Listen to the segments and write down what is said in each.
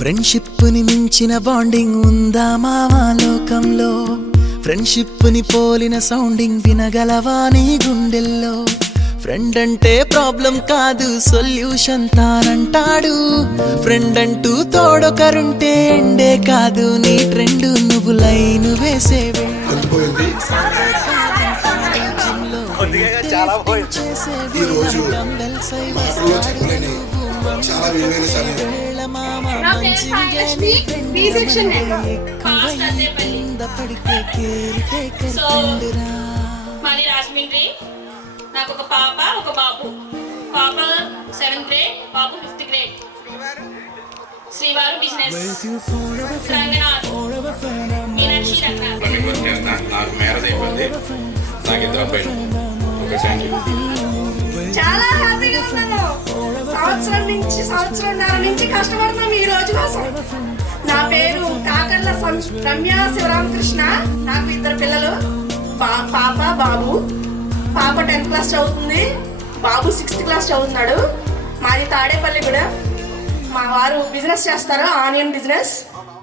Friendship ని మించిన bonding ఉందా మావా లోకంలో? ఫ్రెండ్షిప్ ని పోలిన సౌండింగ్ వినగలవా నీ గుండెల్లో? ఫ్రెండ్ అంటే ప్రాబ్లం కాదు సొల్యూషన్ తానంటాడు. ఫ్రెండ్ అంటూ తోడొకరుంటే ఎండే కాదు నీ ట్రెండ్. నువ్వు లైన్ వేసేవే చాలా విలువైన సమయం. నాకు ఒక పాప ఒక బాబు. పాప 7th గ్రేడ్, బాబు 5th గ్రేడ్. శ్రీవారు బిజినెస్. మీనాక్షి నాకు మ్యారేజ్ అయిపోయింది. నాకు ఇద్దరు అబ్బాయిలు. చాలా హ్యాపీగా ఉన్నాను. సంవత్సరంన్నర నుంచి కష్టపడుతున్నాను ఈ రోజు కోసం. నా పేరు కాకర్ల రమ్య శివరామకృష్ణ. నాకు ఇద్దరు పిల్లలు, పాప బాబు. పాప 10th క్లాస్ చదువుతుంది, బాబు 6th క్లాస్ చదువుతున్నాడు. మాది తాడేపల్లి కూడా. మా వారు బిజినెస్ చేస్తారు, ఆనియన్ బిజినెస్.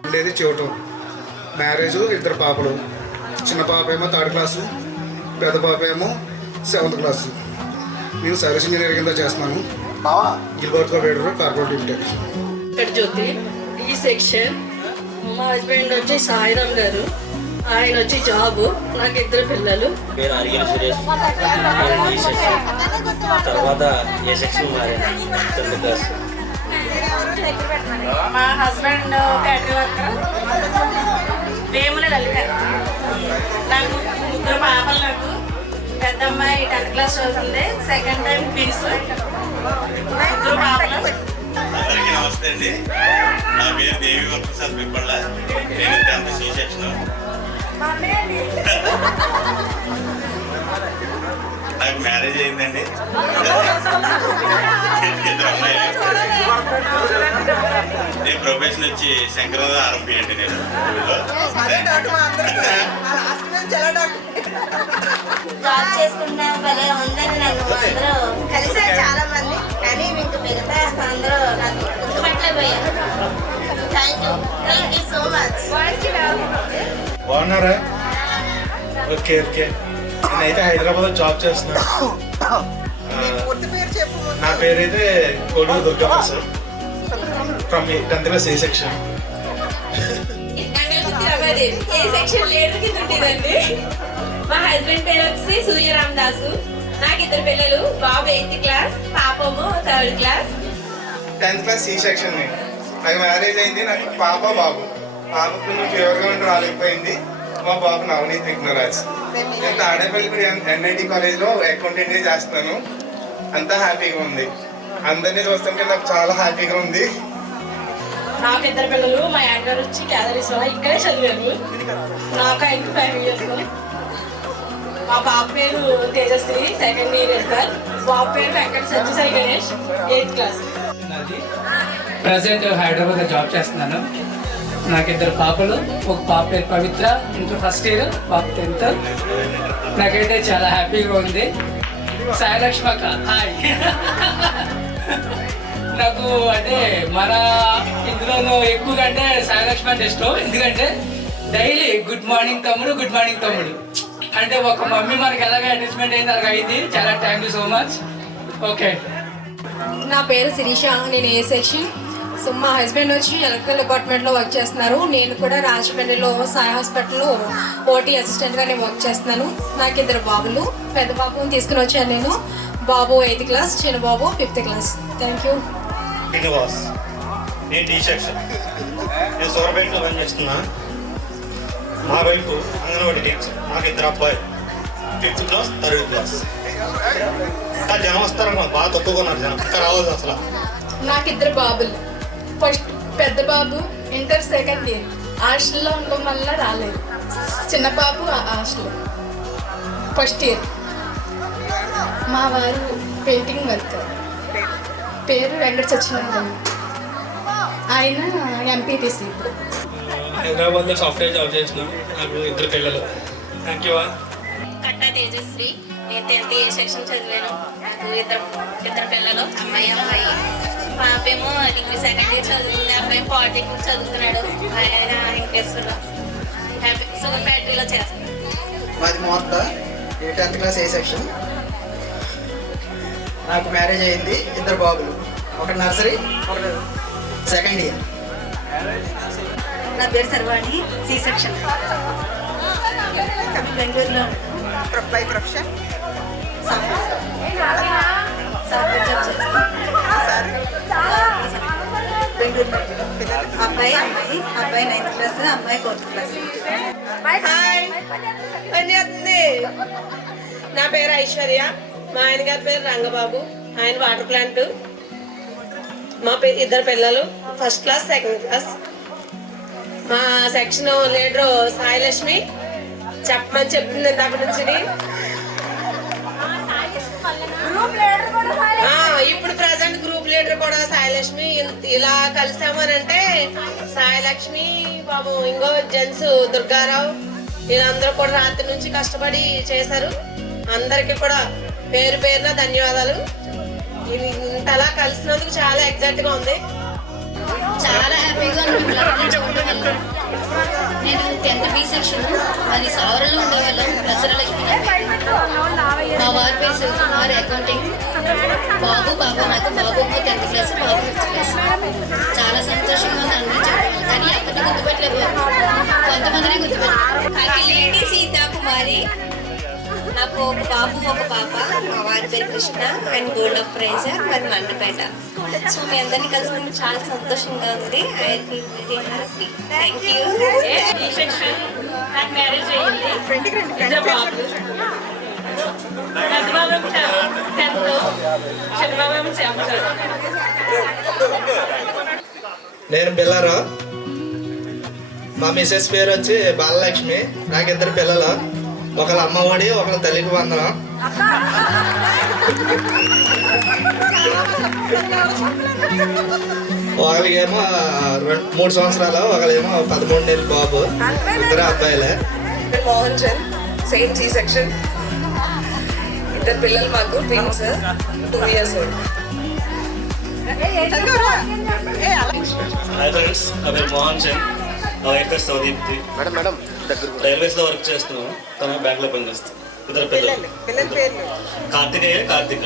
ఉండేది చెవటం. మ్యారేజ్, ఇద్దరు పాపలు. చిన్న పాప ఏమో 3rd క్లాసు, పెద్ద పాప ఏమో 7th క్లాసు. నేను సర్వీస్ ఇంజనీర్ కింద చేస్తున్నాను. Gilbert corporate limited. ఇక్కడ జ్యోతి ఈ సెక్షన్. మా హస్బెండ్ వచ్చి సాయిరామ్ గారు, ఆయన వచ్చి జాబ్. నాకు ఇద్దరు పిల్లలు. పేరు అరిగిన సురేష్. తర్వాత ఏ సెక్షన్ మారాను 10th క్లాస్. మా హస్బెండ్ ఫ్యాక్టరీ వర్కర్. వేముల లలిత. నాకు ముగ్గురు పాపలు. నాకు పెద్ద అమ్మాయి 10th క్లాస్ చదువుతుంది, సెకండ్ టైం ఫీస్. ముగ్గురు పాపలు. అందరికీ నమస్తే అండి. నా పేరు దేవి వరప్రసాద్ పిప్పళ్ళ. నేను 10th C సెక్షన్. నాకు మ్యారేజ్ అయిందండి. ఇద్దరు అమ్మాయిలు. నేను ప్రొఫెషన్ వచ్చి శంకరద ఆర్ఎంపీ అండి. నేను జాబ్ చేసుకుంటా భలే ఉందని నన్ను అందరూ కలిసారు చాలా మంది. కానీ మీకు మిగతా అందరూ నాకు గుర్తుపట్టలేకపోయారు. Thank you so much. బాగున్నారా? Okay okay. నేనైతే హైదరాబాద్లో జాబ్ చేస్తున్నాను. నా పేరైతే Koduru Durga Prasad. From 10th class A section. A section leader కింద ఉంటుందండి. మా హస్బెండ్ పేరు వచ్చి సూర్యరామ్ దాసు. నాకు ఇద్దరు పిల్లలు, బాబు 8th క్లాస్, పాపము 3rd class. 10th class C section. నాకు మ్యారేజ్ అయింది. నాకు పాప బాబు. పాపకు కొంచెం ఫీవర్గా ఉండి రాలేకపోయింది. మా బాబు నవనీత్ విఘ్నరాజ్. నేను తాడేపల్లి NIT కాలేజ్లో అకౌంటెంట్గా చేస్తున్నాను. అంతా హ్యాపీగా ఉంది. అందరినీ చూస్తుంటే నాకు చాలా హ్యాపీగా ఉంది. నాకు ఇద్దరు పిల్లలు. మా యాంకర్ వచ్చి గ్యాలరీస్ ఇక్కడే చదివారు. నాకు 5 years. మా పాప పేరు తేజశ్రీ, 2nd year ఎస్ఆర్. బాబు పేరు Venkata Satyasai Ganesh, 8th class. Present హైదరాబాద్లో జాబ్ చేస్తున్నాను. నాకు ఇద్దరు పాపలు. ఒక పాప పేరు పవిత్ర, ఇంటర్ 1st year, పాప 10th. నాకైతే చాలా హ్యాపీగా ఉంది. సాయిలక్ష్మి అక్క హాయ్. నాకు అంటే మన ఇందులో ఎక్కువగా అంటే సాయిలక్ష్మి అంటే ఇష్టం. ఎందుకంటే డైలీ గుడ్ మార్నింగ్ తమ్ముడు, గుడ్ మార్నింగ్ తమ్ముడు అంటే ఒక మమ్మీ మనకి ఎలాగ అటాచ్మెంట్ అయింది అలాగ అయింది. చాలా thank you so much. Okay. నా పేరు శిరీష. నేను ఏ సెక్షన్. సో మా హస్బెండ్ వచ్చి ఎలక్ట్రికల్ డిపార్ట్మెంట్లో వర్క్ చేస్తున్నారు. నేను కూడా రాజమండ్రిలో సాయి హాస్పిటల్లో OT అసిస్టెంట్గా నేను వర్క్ చేస్తున్నాను. నాకు ఇద్దరు బాబులు. పెద్ద బాబుని తీసుకుని వచ్చాను నేను. బాబు 8th క్లాస్, చిన్న బాబు 5th క్లాస్. Thank you. నేను D సెక్షన్. నేను సూరపేటలో పనిచేస్తున్నా. మా వైపు అంగన్వాడీ టీచర్. నాకు ఇద్దరు అబ్బాయి 5th క్లాస్, 3rd క్లాస్. జనం వస్తారమ్మా, బాగా తక్కువగా ఉన్నారు జనం. ఇంకా రావాలి అసలు. నాకు ఇద్దరు బాబులు. ఫస్ట్ పెద్ద బాబు ఇంటర్ 2nd year, హాస్టల్లో ఉండడం వల్ల రాలేదు. చిన్న పాప హాస్టల్ ఫస్ట్ ఇయర్. మా వారు పెయింటింగ్ వర్కర్, పేరు వెంకట సత్యనారాయణ. ఆయన ఎంపీటీసీ. ఇప్పుడు హైదరాబాద్లో సాఫ్ట్వేర్ జాబ్ చేసిన నాకు 2 పిల్లలు. Thank you. కట్టా తేజశ్రీ. నేను 10th ఏ సెక్షన్ చదివాను. నాకు ఇద్దరు పిల్లలు, అమ్మాయి అమ్మాయి. పాపేమో డిగ్రీ 2nd ఇయర్ చదువుతుంది, అబ్బాయి పాలిటెక్నిక్ చదువుతున్నాడు. ఆయన ఇంట్రెస్ట్లో షుగర్ ఫ్యాక్టరీలో చేస్తాను. మాది మోత్త, 10th క్లాస్ ఏ సెక్షన్. నాకు మ్యారేజ్ అయింది, 2 బాబులు, ఒకటి నర్సరీ, ఒకటి 2nd ఇయర్. నా పేరు సర్వాణి, సి సెక్షన్. బెంగళూరులో బై ప్రొఫెషన్. బెంగళూరులో అబ్బాయి 9th క్లాస్, అమ్మాయి 4th క్లాస్. పని చేస్తుంది. నా పేరు ఐశ్వర్య, మా ఆయన గారి పేరు రంగబాబు, ఆయన వాటర్ ప్లాంట్. మా 2 పిల్లలు, ఫస్ట్ క్లాస్, 2nd క్లాస్. మా సెక్షన్ లీడరు సాయిలక్ష్మి, చెప్పమని చెప్తుంది అప్పటి నుంచి. ఇప్పుడు ప్రజెంట్ గ్రూప్ లీడర్ కూడా సాయిలక్ష్మి. ఇలా కలిసామనంటే సాయిలక్ష్మి బాబు, ఇంకో జెంట్స్ దుర్గారావు, వీళ్ళందరూ కూడా రాత్రి నుంచి కష్టపడి చేశారు. అందరికీ కూడా పేరు పేరున ధన్యవాదాలు. ఇది ఇంతలా కలిసినందుకు చాలా ఎగ్జైట్గా ఉంది. చాలా హ్యాపీగా నేను 10th బి సెక్షన్. అది సావరంలో ఉండేవాళ్ళం. దసరాలక్ష్మి. మా వారి పేరు శివకుమార్, అకౌంటింగ్. బాబు పాప. నాకు బాబు 10th క్లాస్, బాబు 5th క్లాస్. చాలా సంతోషంగా ఉంది. అందరూ చెప్పాలి కానీ అప్పటికి గుర్తుపెట్టలేదు, కొంతమందిని గుర్తుపెట్టాలి. సీతాకుమారి. నాకు ఒక బాబు, ఒక పాప. మా వారి పేరు కృష్ణ, ఆయన గోల్డ్ ఆఫ్ ప్రైజర్, మరి మండపేట. సో మీ అందరినీ కలిసి చాలా సంతోషంగా ఉంది. I feel very happy. Thank you. ఈ సెక్షన్ నాకు మ్యారేజ్ అయ్యింది. ఇద్దరు బాబులు. పెద్ద బాబు 10th, చిన్న బాబు 7th. నేను బిల్లారా. మా మిసెస్ పేరు వచ్చి బాలలక్ష్మి. నాకు 2 పిల్లలు, ఒకళ్ళ అమ్మఒడి, ఒకళ్ళ తల్లికి వందనం. ఒకరికేమో 3 సంవత్సరాలు, ఒకళ్ళేమో 13 నెలల బాబు. 2 అబ్బాయిలే. Mohan Chand, same C section. 2 పిల్లలు మాకు, twins, 2 years old. Hi friends, నా పేరు మోహన్ చంద్, నా వైఫ్ పేరు సౌదీప్తి. రైల్వేస్లో వర్క్ చేస్తున్నాను, తన బ్యాంక్లో పనిచేస్తాను. 2 పిల్లలు, కార్తికేయ, కార్తిక.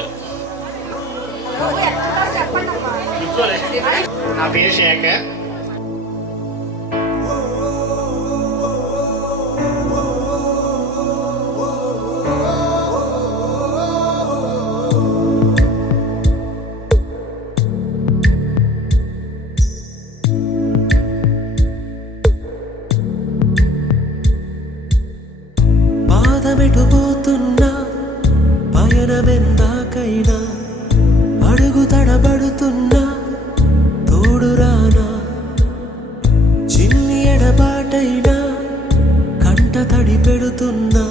నా పేరు శేఖర్. పాదమెటుపోతున్నా, పయనమెందాకైనా, అడుగు తడబడుతున్నా, తోడురానా. చిన్ని ఎడబాటైనా, కంట తడి పెడుతున్నా,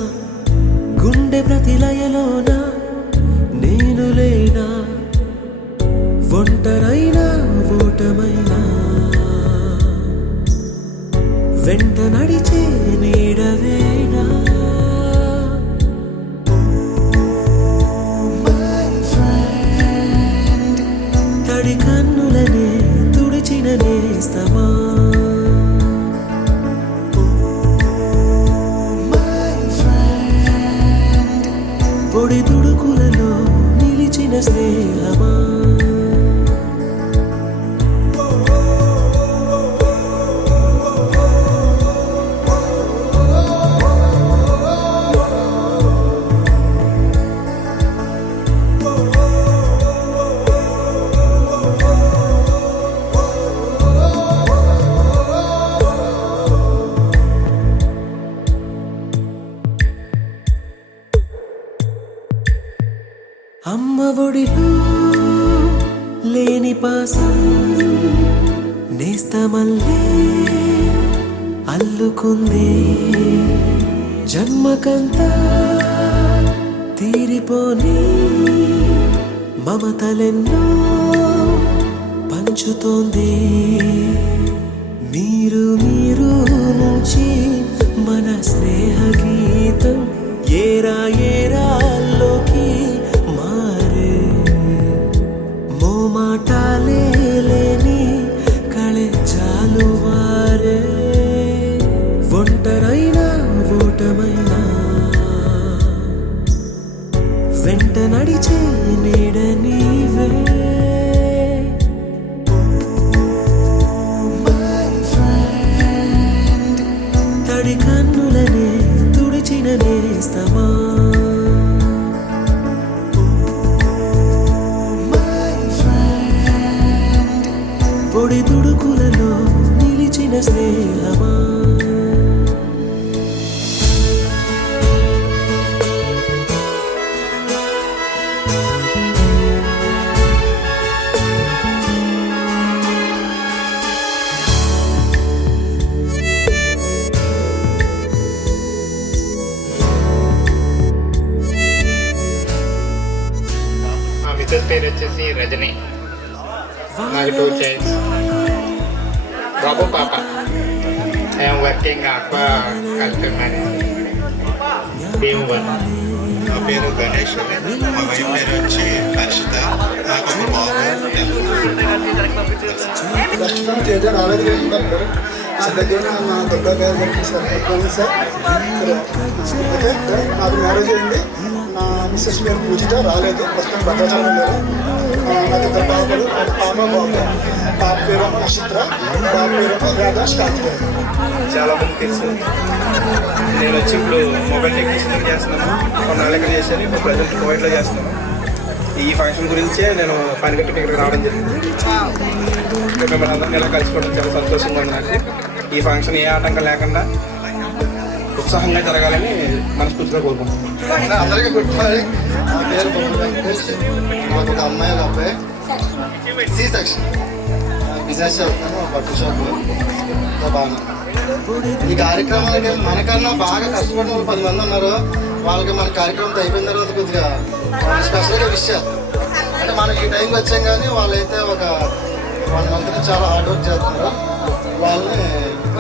గుండె ప్రతిలయలోన నేను లేనా. ఒంటరైనా, ఓటమైనా, వెంట నడిచే నీడవేనా. తడి కన్నులనే తుడిచిన నేస్తమా. పొడి తుడుకులలో నిలిచిన స్నేహమా. అమ్మ ఒడిలో లేని పాసం, నేస్తమల్లే అల్లుకుంది జన్మకంతా తీరిపోని మమతలెన్నో పంచుతోంది. మీరు నుంచి మన స్నేహ గీతం ఏరాల్లోకి మారే. మోమాటాలే లేని కళెజాలు వారే. ఒంటరైనా ఓటమైనా వెంట నడిచే నీడ నీవే. తడి కన్నులనే తుడిచిన నేస్తమా. పొడి తుడుకులలో నిలిచిన స్నేహమా. మా మిస్సెస్ పేరు వచ్చేసి రజని. నాకు 2 చైల్డ్స్, బాబు పాప. I'm working aqua culture manager Bhimavaram. నా పేరు గణేష్, మా వైఫ్ పేరు వచ్చి హర్షిత, నాకు ఒక బాబు. ఫస్ట్ టైం తేజ రాలేదు కదా సెకండ్ మా దుర్గా గారు సార్ సార్ ఓకే. నాకు మ్యారేజ్ అయింది. నా మిస్సెస్ పేరు పూజిత రాలేదు. ఫస్ట్ టైం భద్రాచలం గారు. నాకు 2 పాపలు, ఒక పాప బాబు. పాప పేరేమో నక్షత్ర, పాప పేరేమో వేద స్టార్ట్ గారు. చాలా మంది తెలుసు. నేను వచ్చి ఇప్పుడు మొబైల్ టెక్నీషియన్ చేస్తున్నాను. కొన్నాళ్ళు ఇక్కడ చేశాను, ఇప్పుడు ప్రజెంట్ కోవిడ్లో చేస్తున్నాను. ఈ ఫంక్షన్ గురించే నేను పని కట్టి ఇక్కడికి రావడం జరిగింది. మిమ్మల్ని అందరినీ ఇలా కలుసుకోవడం చాలా సంతోషంగా ఉంది నాకు. ఈ ఫంక్షన్ ఏ ఆటంకం లేకుండా ఉత్సాహంగా జరగాలని మనస్ఫూర్తిగా కోరుకుంటున్నాను. అందరికీ గుడ్ మార్నింగ్. నా పేరు నాకు ఒక అమ్మాయి ఒక అబ్బాయి. సి సెక్షన్ బిజినెస్ చేస్తున్నాను, బట్టల షాప్లో. బాగా ఈ కార్యక్రమాలకి మనకన్నా బాగా కష్టపడిన వాళ్ళు 10 మంది ఉన్నారు. వాళ్ళకి మన కార్యక్రమం అయిపోయిన తర్వాత కొద్దిగా స్పెషల్గా విష్ చేస్తాం. అంటే మనం ఈ టైంకి వచ్చాం కానీ వాళ్ళైతే ఒక 1 మంత్ నుంచి చాలా హార్డ్ వర్క్ చేస్తున్నారు. వాళ్ళని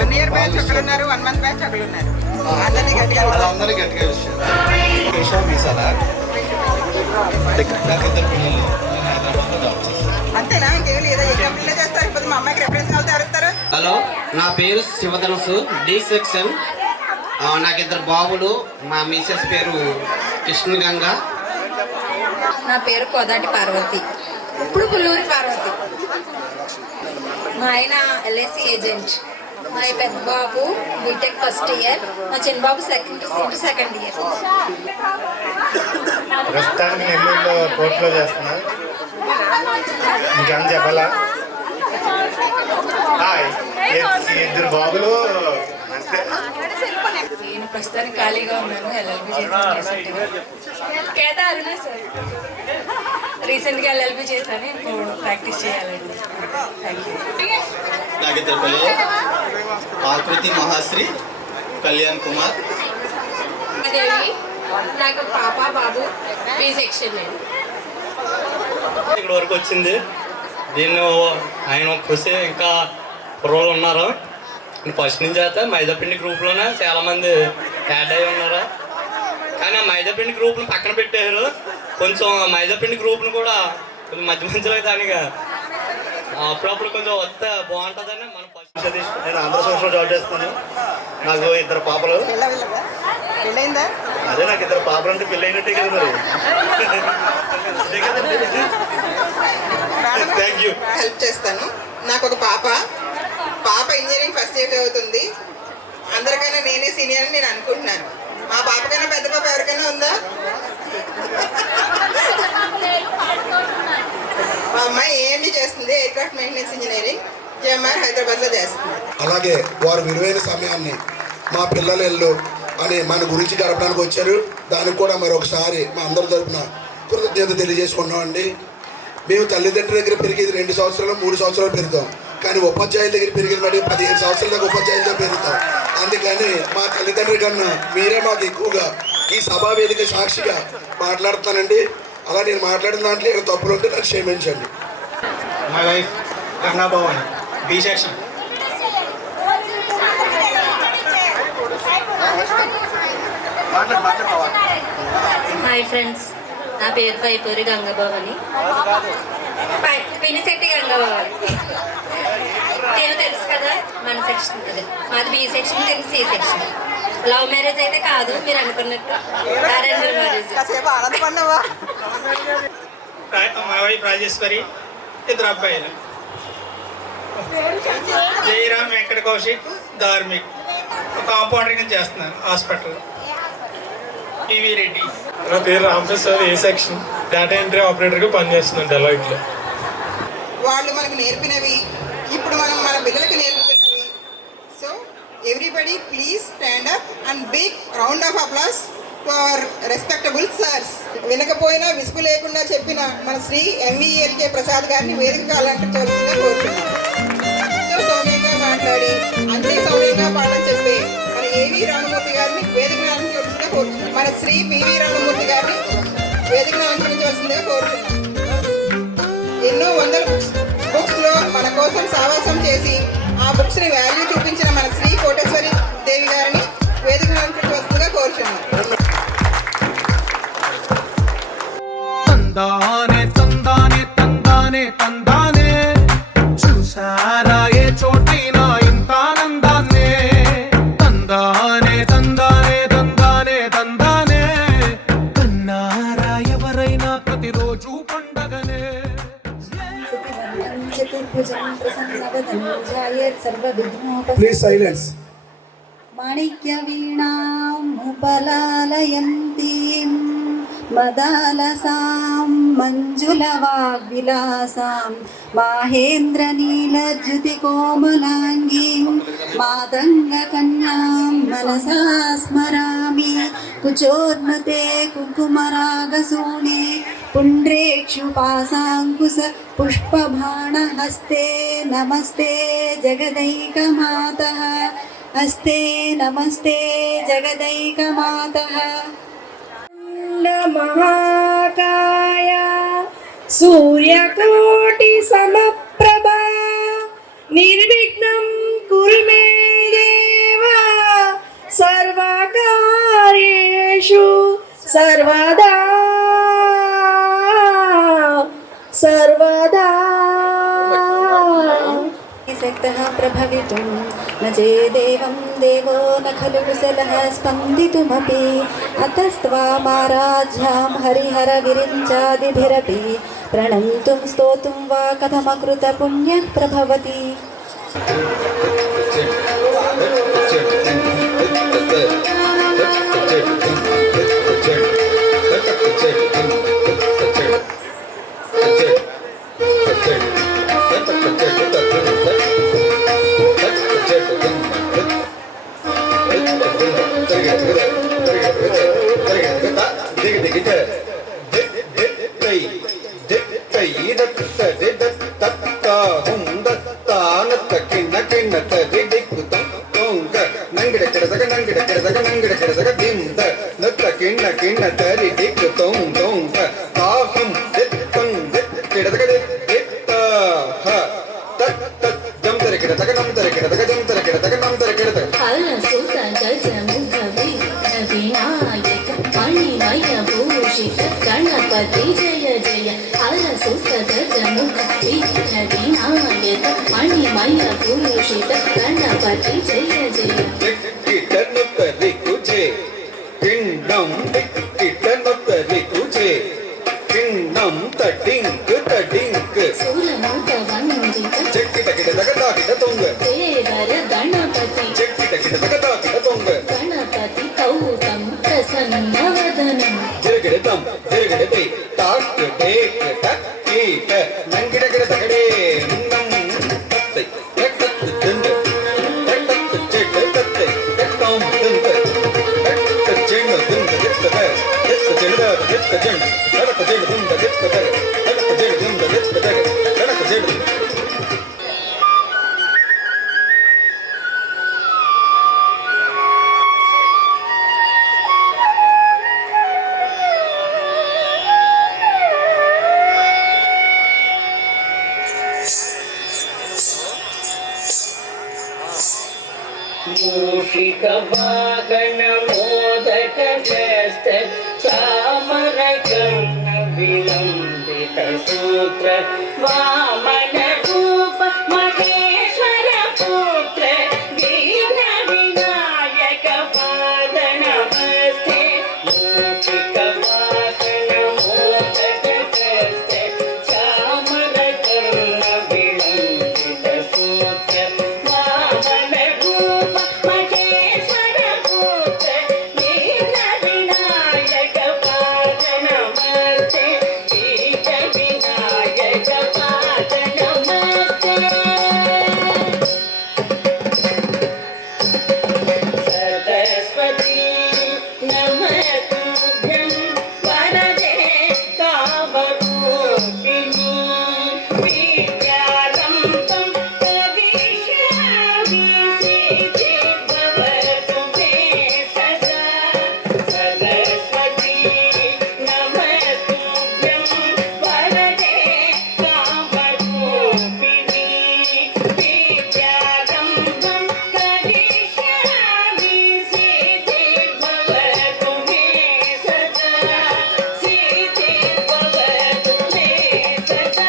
1 year బ్యాచ్ ఒకరు ఉన్నారు, 1 month బ్యాచ్ ఒకరు ఉన్నారు. వాళ్ళందరినీ గట్టిగా విష్ చేస్తాం. అంతేనా? ఇంకేం లేదా? ఏ కంపెనీలో చేస్తారు? ఇప్పుడు మా అమ్మాయికి రెఫరెన్స్ వాళ్ళతో అడుగుతారు. హలో, నా పేరు శివధనుసు, డి సెక్షన్. నాకు 2 బాబులు. మా మిసెస్ పేరు కృష్ణగంగ. నా పేరు కోదాటి పార్వతి, ఇప్పుడు పుల్లూరి పార్వతి. మా ఆయన ఎల్ఐసి ఏజెంట్. మా పెద్ద బాబు బీటెక్ ఫస్ట్ ఇయర్, మా చిన్న బాబు సెకండ్ ఇయర్. ప్రస్తుతానికి నెల్లూరులో కోర్టులో చేస్తున్నా. ఇంకేం చెప్పాలా? ఇద్దరు బాబులు అంతే. నేను ప్రస్తుతానికి ఖాళీగా ఉన్నాను. ఎల్ఎల్బి చేశాను. కేదారునే సార్ రీసెంట్గా ఎల్ఎల్బి చేశాను. ఇప్పుడు ప్రాక్టీస్ చేయాలండి. Thank you. నాకు 2 పిల్లలు, ఆకృతి మహాశ్రీ, కళ్యాణ్ కుమార్. దేవి, నాకు పాప బాబు, బి సెక్షన్. ఇక్కడ వరకు వచ్చింది. దీన్ని ఆయన కృషి ఇంకా కుర్రోళ్ళు ఉన్నారు. ఫస్ట్ నుంచి అయితే మైదాపిండి గ్రూప్లోనే చాలామంది యాడ్ అయ్యి ఉన్నారు. కానీ ఆ మైదాపిండి గ్రూప్ని పక్కన పెట్టారు. కొంచెం మైదాపిండి గ్రూప్ని కూడా కొంచెం మధ్యలో దానిగా అప్పుడప్పుడు కొంచెం వస్తే బాగుంటుందని మనం ఫస్ట్ సతీష్. నేను ఆంధ్ర సంవత్సరం జాబ్ చేస్తాను. నాకు 2 పాపలు. పెళ్ళయిందా? అదే నాకు 2 పాపలు అంటే పెళ్ళి అయినట్టే కదా మరి. Thank you. హెల్ప్ చేస్తాను. నాకు ఒక పాప ఇంజనీరింగ్ ఫస్ట్ ఇయర్ చదువుతుంది. అందరికన్నా నేనే సీనియర్ అని నేను అనుకుంటున్నాను. మా పాప కన్నా పెద్ద పాప ఎవరికైనా ఉందా? మా అమ్మాయి ఏఎండి చేస్తుంది, ఎయిర్క్రాఫ్ట్ మెయింటెనెన్స్ ఇంజనీరింగ్, జేఎంఆర్ హైదరాబాద్లో చేస్తుంది. అలాగే వారు విలువైన సమయాన్ని మా పిల్లలు ఎల్లు అని మన గురించి గడపడానికి వచ్చారు. దానికి కూడా మరొకసారి మా అందరి తరపున కృతజ్ఞత తెలియజేసుకున్నామండి. మేము తల్లిదండ్రుల దగ్గర పెరిగేది 2 సంవత్సరాలు 3 సంవత్సరాలు పెరుగుతాం. కానీ ఉపాధ్యాయుల దగ్గర పెరిగేది 15 సంవత్సరాల దాకా ఉపాధ్యాయులతో పెరుగుతాం. అందుకని మా తల్లిదండ్రుల కన్నా మీరే మాకు ఎక్కువగా ఈ సభా వేదిక సాక్షిగా మాట్లాడుతానండి. అలా నేను మాట్లాడిన దాంట్లో ఏమైనా తప్పులు ఉంటే నాకు క్షమించండి. My wife Ganga Bhavani, B section. Hi friends, నా పేరు పైపూరి గంగభవాని, పినిశెట్టి గంగభవాని. నేను తెలుసు కదా మన సెక్షన్, అదే మాది బి సెక్షన్, నేను సి సెక్షన్. లవ్ మ్యారేజ్ అయితే కాదు, మీరు అనుకున్నట్టు arrange marriage. My wife Rajeswari, ఇద్దరు అబ్బాయిలు జయరామ్, వెంకట కౌశిక్, ధార్మిక్. కాంపౌండరింగ్ చేస్తున్నాను హాస్పిటల్లో. పివి రెడ్డి. నా పేరు Ramaprasad, A section, data entry ఆపరేటర్గా పనిచేస్తున్నాను డెలాయిట్లో. వాళ్ళు మనకు నేర్పినవి ఇప్పుడు మనం మన పిల్లలకి నేర్పుతున్నవి. So everybody please stand up and big round of applause to our respectable sirs. వినకపోయినా విసుగు లేకుండా చెప్పిన మన శ్రీ ఎంవిఎల్కే ప్రసాద్ గారిని వేదిక అలంకరించవలసిందిగా కోరుతున్నాం. ఎంతో సౌమ్యంగా మాట్లాడి అంతే సౌమ్యంగా పాఠం చెప్పే మన ఏవి రామమూర్తి గారిని వేదిక అలంకరించవలసిందిగా కోరుతున్నాం. మన శ్రీ పివి రామమూర్తి గారిని వేదిక అలంకరించవలసిందిగా కోరుతున్నాం. ఎన్నో వందల బుక్స్లో మన కోసం సావాసం చేసి ఆ బుక్స్ని వాల్యూ చూపించిన మన శ్రీ కోటేశ్వరి దేవి గారిని వేదిక అలంకరించవలసిందిగా కోరుతున్నాం. తందానే తందానే తందానే తందానే చూసారా ఏ చోటైనా ఇంత ఆనందాన్నే. తందానే తందానే తందానే తందానే కన్నారా ఎవరైనా ప్రతిరోజు పండగనే. Please silence. మాణిక్య వీణాముపలాలయంతీం మదాలసాం మంజులవాగ్విలాసాం మాహేంద్రనీలజ్యుతికోమలాంగీం మాతంగకన్యాం మనసా స్మరామి. కుచోర్నుతే కుంకుమరాగసూనే పుండ్రేక్షుపాసాంకుశ పుష్పబాణహస్తే నమస్తే జగదైకమాతః. హస్తే నమస్తే జగదైకమాతః. మహాకాయ సూర్యకోటి సమప్రభా నిర్విఘ్నం కురు మే దేవ సర్వకార్యేషు సర్వదా సర్వదా. శక్తః ప్రభవితుం న చేదేవం దేవో న ఖలు కుశలః స్పందితుమపి అతస్త్వామారాధ్యాం హరిహరగిరిञ्चादिभिरपि ప్రణంతుం స్తోతుం వా కథమకృత పుణ్యః ప్రభవతి. గణపతి జయ జయ హరసుత గజముఖ విఘ్నవినాయక మణిమయ పురుషిత గణపతి జయ జయ. పిండం పిండం తడింక్ తడింక్ సురముఖ వందిత చెక్కిట తొంగ దేవర గణపతి గణపతి కౌతం ప్రసన్నవదనం జిరగిడతం జిరగిడతై తాక్ టేక్ టక్ కీట నంగిడగిడ తగడే నం తత్తై తత్తు దండ తత్తు చెక్ తత్తై తత్తం దండ తత్తు చెంగ దండ దిత్తద దిత్త చెండ దిత్త చెండ తడక చెండ దండ దిత్తద తడక చెండ దండ దిత్తద తడక చెండ. మూషిక వాహన మోదక గ్రస్త చామర కర్ణ విలంబిత సూత్ర వామన రూప మహేశ్వర పుత్ర వీర వినాయక పాద నమస్తే మూషిక వాహన మోదక గ్రస్త చామర కర్ణ విలంబిత సూత్ర వామన రూప మహేశ్వర పుత్ర వీర వినాయక పాద నమస్తే వీర వినాయక పాద నమస్తే సరస్వతీ నమస్తుభ్యం వరదే కామరూపిణి విద్యారంభం కరిష్యామి సిద్ధిర్భవతు మే సదా సరస్వతీ నమస్తుభ్యం వరదే కామరూపిణి విద్యారంభం కరిష్యామి సిద్ధిర్భవతు మే సదా సిద్ధిర్భవతు మే సదా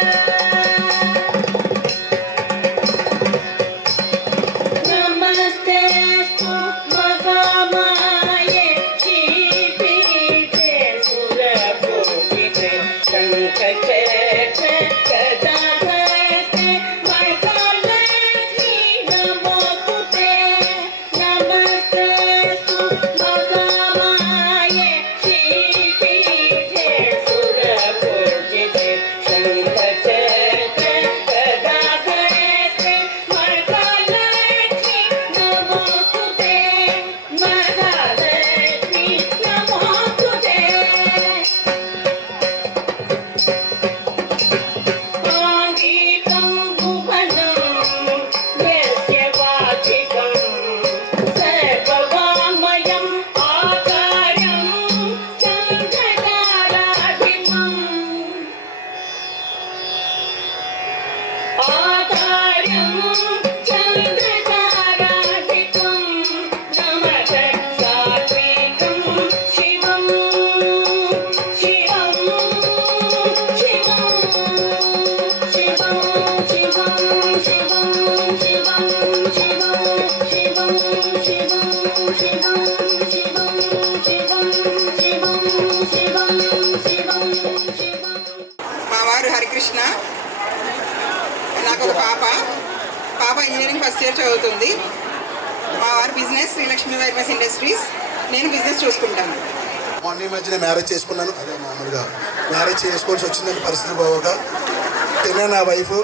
నమస్తేస్తు మహామాయే శ్రీపీఠే సురపూజితే శంఖచక్ర గదాధరే మహాలక్ష్మీ నమోస్తుతే నమస్తేస్తు మహామాయే శ్రీపీఠే సురపూజితే శంఖచక్ర గదాధరే మహాలక్ష్మీ నమోస్తుతే మహాలక్ష్మీ నమోస్తుతే ఆగీతం భువనం యస్య వాచికం సర్వవామయం ఆకారం చంద్రతారాధిపం ఆకారం చంద్రతారాధిపం నమః సాత్వికం శివం శివం శివం శివం శివం శివం శివం శివం శివం శివం శివం శివం శివం శివం శివం శివం శివం మా వారు హరికృష్ణ, నాకు ఒక పాప ఇంజనీరింగ్ ఫస్ట్ ఇయర్ చదువుతుంది. మా వారు బిజినెస్ శ్రీలక్ష్మి వైర్మస్ ఇండస్ట్రీస్, నేను బిజినెస్ చూసుకుంటాను. మొన్న ఈ మధ్యన మ్యారేజ్ చేసుకున్నాను. అదే మామూలుగా మ్యారేజ్ చేసుకోవాల్సి వచ్చిందని పరిస్థితి బాగోగా తినే నా వైఫ్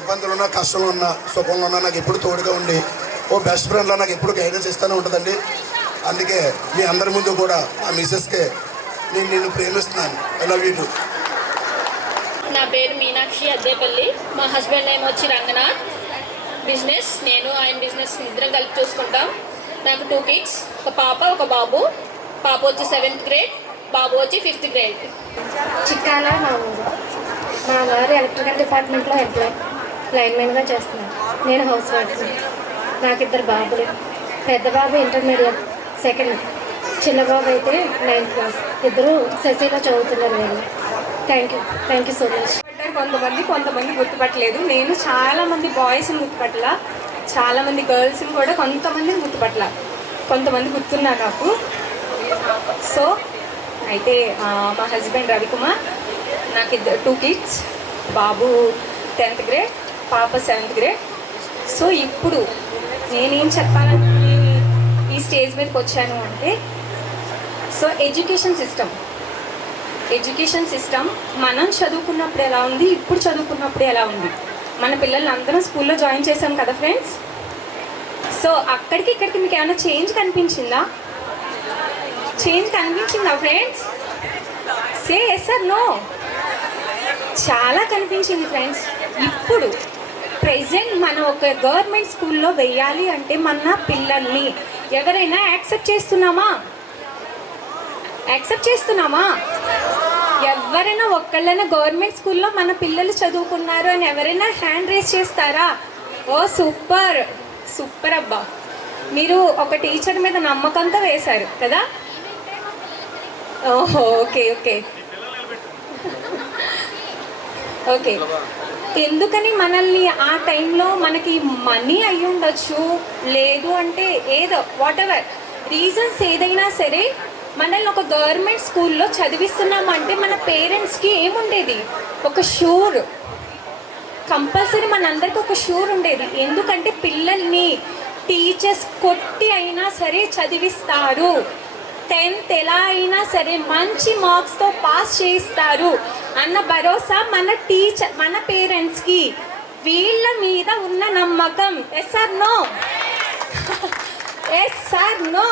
ఇబ్బందులు ఉన్నా, కష్టంలో ఉన్నా, సుఖంలో ఉన్నా నాకు ఎప్పుడు తోడుగా ఉండి ఓ బెస్ట్ ఫ్రెండ్లో నాకు ఎప్పుడు గైడెన్స్ ఇస్తూనే ఉంటుందండి. అందుకే మీ అందరి ముందు కూడా మా మిస్సెస్కే నేను నిన్ను ప్రేమిస్తున్నాను. I love you two. నా పేరు మీనాక్షి అద్దేపల్లి. మా హస్బెండ్ నేమ్ వచ్చి రంగనాథ్. బిజినెస్, నేను ఆయన బిజినెస్ ఇద్దరం కలిపి చూసుకుంటాం. నాకు 2 kids, ఒక పాప ఒక బాబు. పాప వచ్చి 7th grade, బాబు వచ్చి 5th grade. చిక్కాల మా ఊరు. మా వారు ఎలక్ట్రికల్ డిపార్ట్మెంట్లో ఎంప్లాయ్, లైన్మెన్గా చేస్తున్నారు. నేను హౌస్ వైఫ్. నాకు 2 బాబులు. పెద్ద బాబు ఇంటర్మీడియట్ సెకండ్, చిన్న బాబు అయితే 9th class. ఇద్దరు సెసీలో చదువుతున్నారు. వీళ్ళు. Thank you so much. కొంతమంది గుర్తుపట్టలేదు. నేను చాలామంది బాయ్స్ని గుర్తుపట్టల, చాలామంది గర్ల్స్ని కూడా కొంతమందిని గుర్తుపట్టల, కొంతమంది గుర్తున్నారు నాకు. సో అయితే మా హస్బెండ్ రవికుమార్, నాకు 2 kids, బాబు 10th grade, పాప 7th grade. సో ఇప్పుడు నేనేం చెప్పాలని ఈ స్టేజ్ మీదకి వచ్చాను అంటే, సో ఎడ్యుకేషన్ సిస్టమ్ మనం చదువుకున్నప్పుడు ఎలా ఉంది, ఇప్పుడు చదువుకున్నప్పుడు ఎలా ఉంది. మన పిల్లల్ని అందరం స్కూల్లో జాయిన్ చేసాం కదా ఫ్రెండ్స్. సో అక్కడికి ఇక్కడికి మీకు ఏమైనా చేంజ్ కనిపించిందా friends? Say yes or no. చాలా కనిపించింది ఫ్రెండ్స్. ఇప్పుడు ప్రెజెంట్ మనం ఒక గవర్నమెంట్ స్కూల్లో వెయ్యాలి అంటే మన పిల్లల్ని ఎవరైనా యాక్సెప్ట్ చేస్తున్నామా? ఎవరైనా ఒక్కళ్ళైనా గవర్నమెంట్ స్కూల్లో మన పిల్లలు చదువుకున్నారు అని ఎవరైనా హ్యాండ్ రేస్ చేస్తారా? ఓ సూపర్ అబ్బా. మీరు ఒక టీచర్ మీద నమ్మకంతో వేశారు కదా? ఓహో, ఓకే ఓకే ఓకే. ఎందుకని మనల్ని ఆ టైంలో మనకి మనీ అయ్యి ఉండొచ్చు, లేదు అంటే ఏదో వాట్ ఎవర్ రీజన్స్ ఏదైనా సరే మనల్ని ఒక గవర్నమెంట్ స్కూల్లో చదివిస్తున్నామంటే మన పేరెంట్స్కి ఏముండేది, ఒక షూర్, కంపల్సరీ మనందరికీ ఒక షూర్ ఉండేది. ఎందుకంటే పిల్లల్ని టీచర్స్ కొట్టి అయినా సరే చదివిస్తారు, 10th ఎలా అయినా సరే మంచి మార్క్స్తో పాస్ చేస్తారు అన్న భరోసా మన టీచర్, మన పేరెంట్స్కి వీళ్ళ మీద ఉన్న నమ్మకం. Yes or no? Yes or no?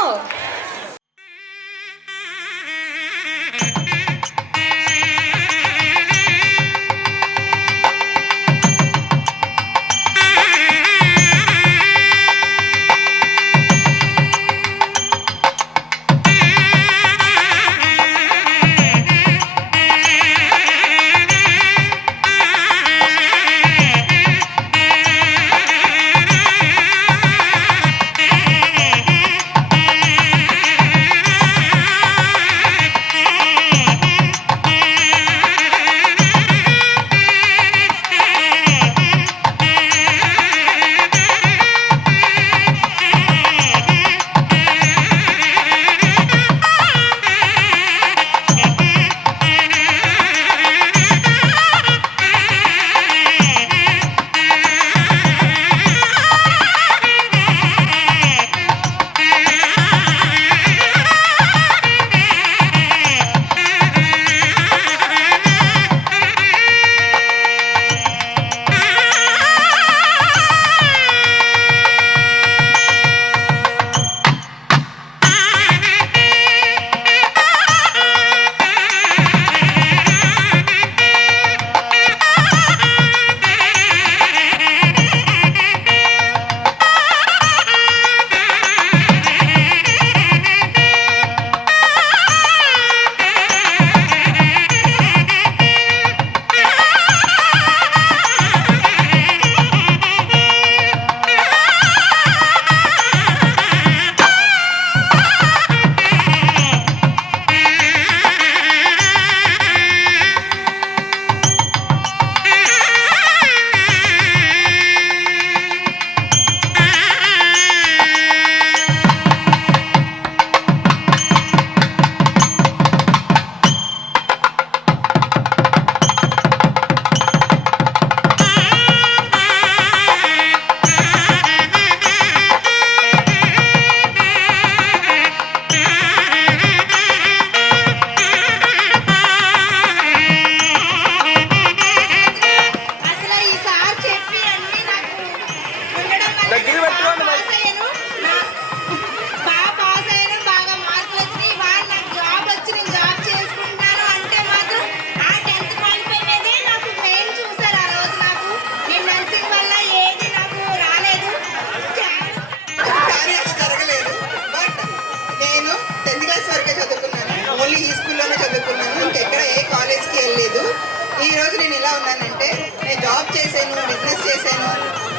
ఈ రోజు నేను ఇలా ఉన్నానంటే నేను జాబ్ చేశాను, బిజినెస్ చేశాను,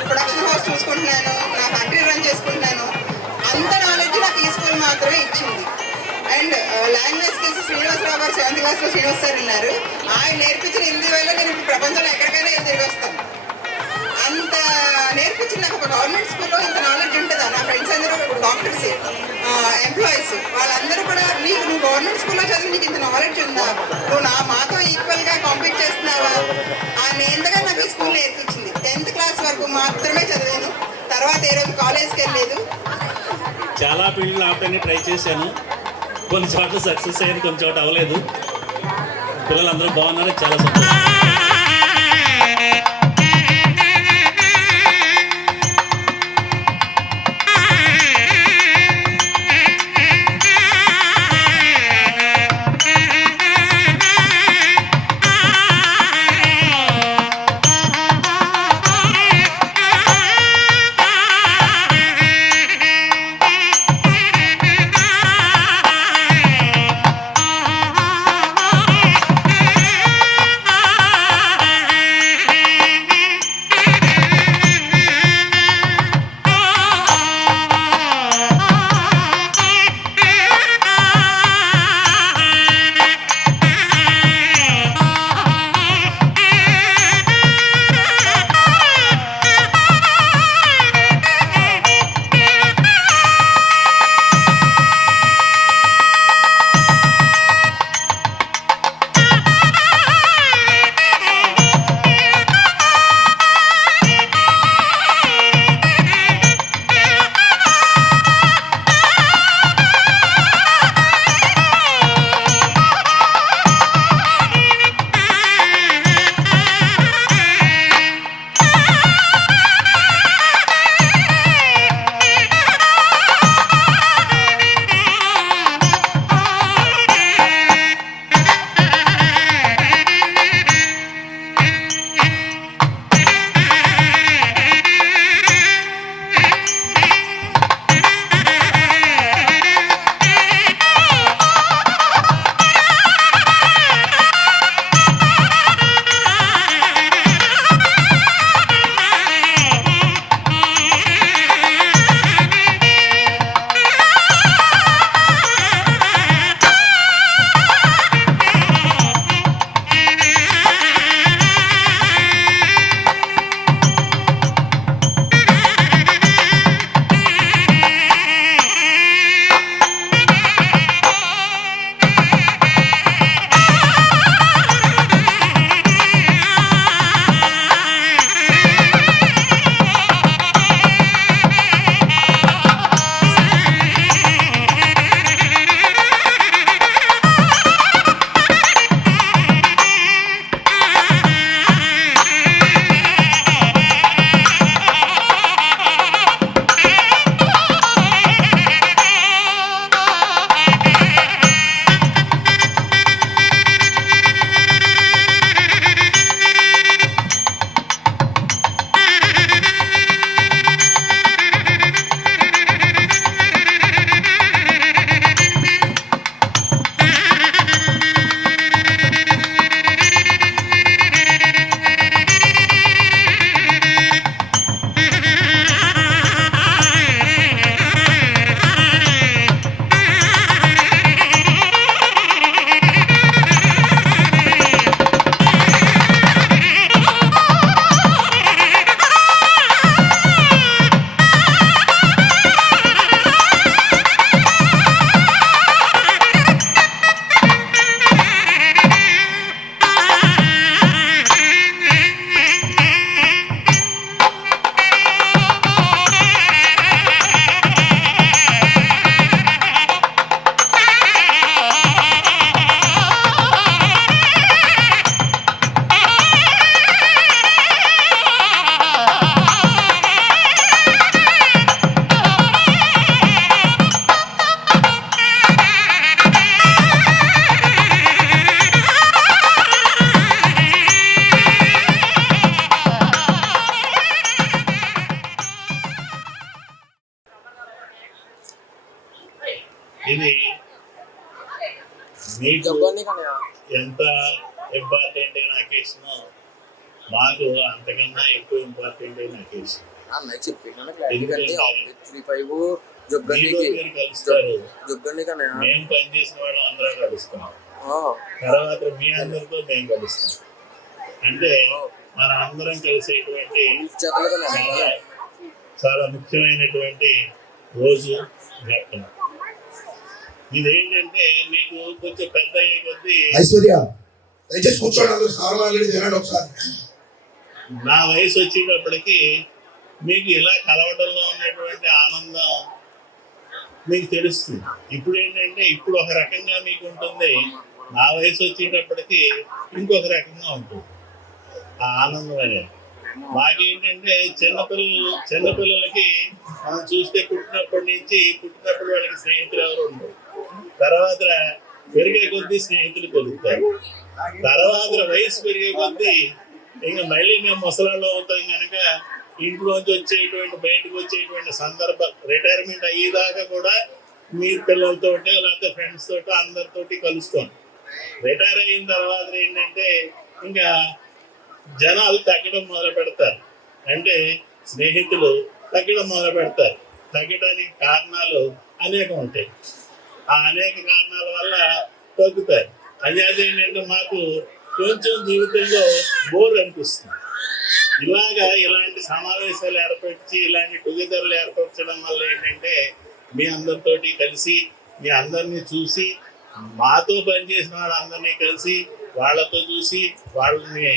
ప్రొడక్షన్ హౌస్ చూసుకుంటున్నాను, నా ఫ్యాక్టరీ రన్ చేసుకుంటున్నాను. అంత నాలెడ్జ్ నాకు ఈ స్కూల్ మాత్రమే ఇచ్చింది. అండ్ లాంగ్వేజ్ స్కిల్స్ శ్రీనివాసరావు గారు 7th క్లాస్లో శ్రీనివాస్ సార్ ఉన్నారు. ఆయన నేర్పించిన హిందీ వల్ల నేను ఇప్పుడు ప్రపంచంలో ఎక్కడికైనా తిరిగి వస్తాను. అంత నేర్పించింది నాకు. ఒక గవర్నమెంట్ స్కూల్లో ఇంత నాలెడ్జ్ ఉంటుందా? నా ఫ్రెండ్స్ అందరూ డాక్టర్స్, ఎంప్లాయీస్, వాళ్ళందరూ కూడా నువ్వు గవర్నమెంట్ స్కూల్లో చదివి నీకు ఇంత నాలెడ్జ్ ఉందా, నువ్వు మాతో ఈక్వల్గా కాంపీట్ చేస్తున్నావా అని ఎంతగా నాకు ఈ స్కూల్ నేర్పించింది. 10th క్లాస్ వరకు మాత్రమే చదివాను. తర్వాత ఏ రోజు కాలేజ్కి వెళ్ళలేదు. చాలా ఫీల్డ్లు ఆపడానికి ట్రై చేశాను. కొన్ని చోట్ల సక్సెస్ అయ్యాను, కొన్ని చోట అవ్వలేదు. పిల్లలందరూ బాగున్నారు, చాలా సంతోషం. ఇది మీకు ఎంత ఇంపార్టెంట్ అయిన అకేషన్ మాకు అంతకన్నా ఎక్కువ ఇంపార్టెంట్ అయిన అకేషన్. కలుస్తారు, మేము పనిచేసిన వాళ్ళం అందరం కలుస్తాం, తర్వాత మీ అందరితో మేము కలుస్తాం. అంటే మన అందరం కలిసేటువంటి చాలా ముఖ్యమైనటువంటి రోజు ఘట్టం. ఇదేంటంటే మీకు కొంచెం పెద్ద అయ్యే కొద్దీ నా వయసు వచ్చేటప్పటికి మీకు ఇలా కలవడంలో ఉన్నటువంటి ఆనందం మీకు తెలుస్తుంది. ఇప్పుడు ఏంటంటే ఇప్పుడు ఒక రకంగా మీకు ఉంటుంది, నా వయసు వచ్చేటప్పటికి ఇంకొక రకంగా ఉంటుంది ఆ ఆనందం అనేది. మాకేంటంటే చిన్నపిల్లలకి మనం చూస్తే పుట్టినప్పుడు వాళ్ళకి స్నేహితులు ఎవరు ఉండరు, తర్వాత పెరిగే కొద్దీ స్నేహితులు పెరుగుతారు, తర్వాత వయసు పెరిగే కొద్దీ ఇంకా మళ్ళీ మేము ముసలాళ్ళు అవుతాం కనుక ఇంట్లోంచి బయటకు వచ్చేటువంటి సందర్భం రిటైర్మెంట్ అయ్యేదాకా కూడా మీ పిల్లలతో లేకపోతే ఫ్రెండ్స్ తోటి అందరితోటి కలుస్తాం. రిటైర్ అయిన తర్వాత ఏంటంటే ఇంకా జనాలు తగ్గడం మొదలు పెడతారు, అంటే స్నేహితులు తగ్గడం మొదలు పెడతారు. తగ్గడానికి కారణాలు అనేకం ఉంటాయి, ఆ అనేక కారణాల వల్ల తగ్గుతారు. అది ఏంటంటే మాకు కొంచెం జీవితంలో బోర్ అనిపిస్తుంది. ఇలాంటి సమావేశాలు ఏర్పరిచి ఇలాంటి టుగెదర్లు ఏర్పరచడం వల్ల ఏంటంటే మీ అందరితోటి కలిసి మీ అందరినీ చూసి మాతో పనిచేసిన వాళ్ళందరినీ కలిసి వాళ్ళతో చూసి వాళ్ళని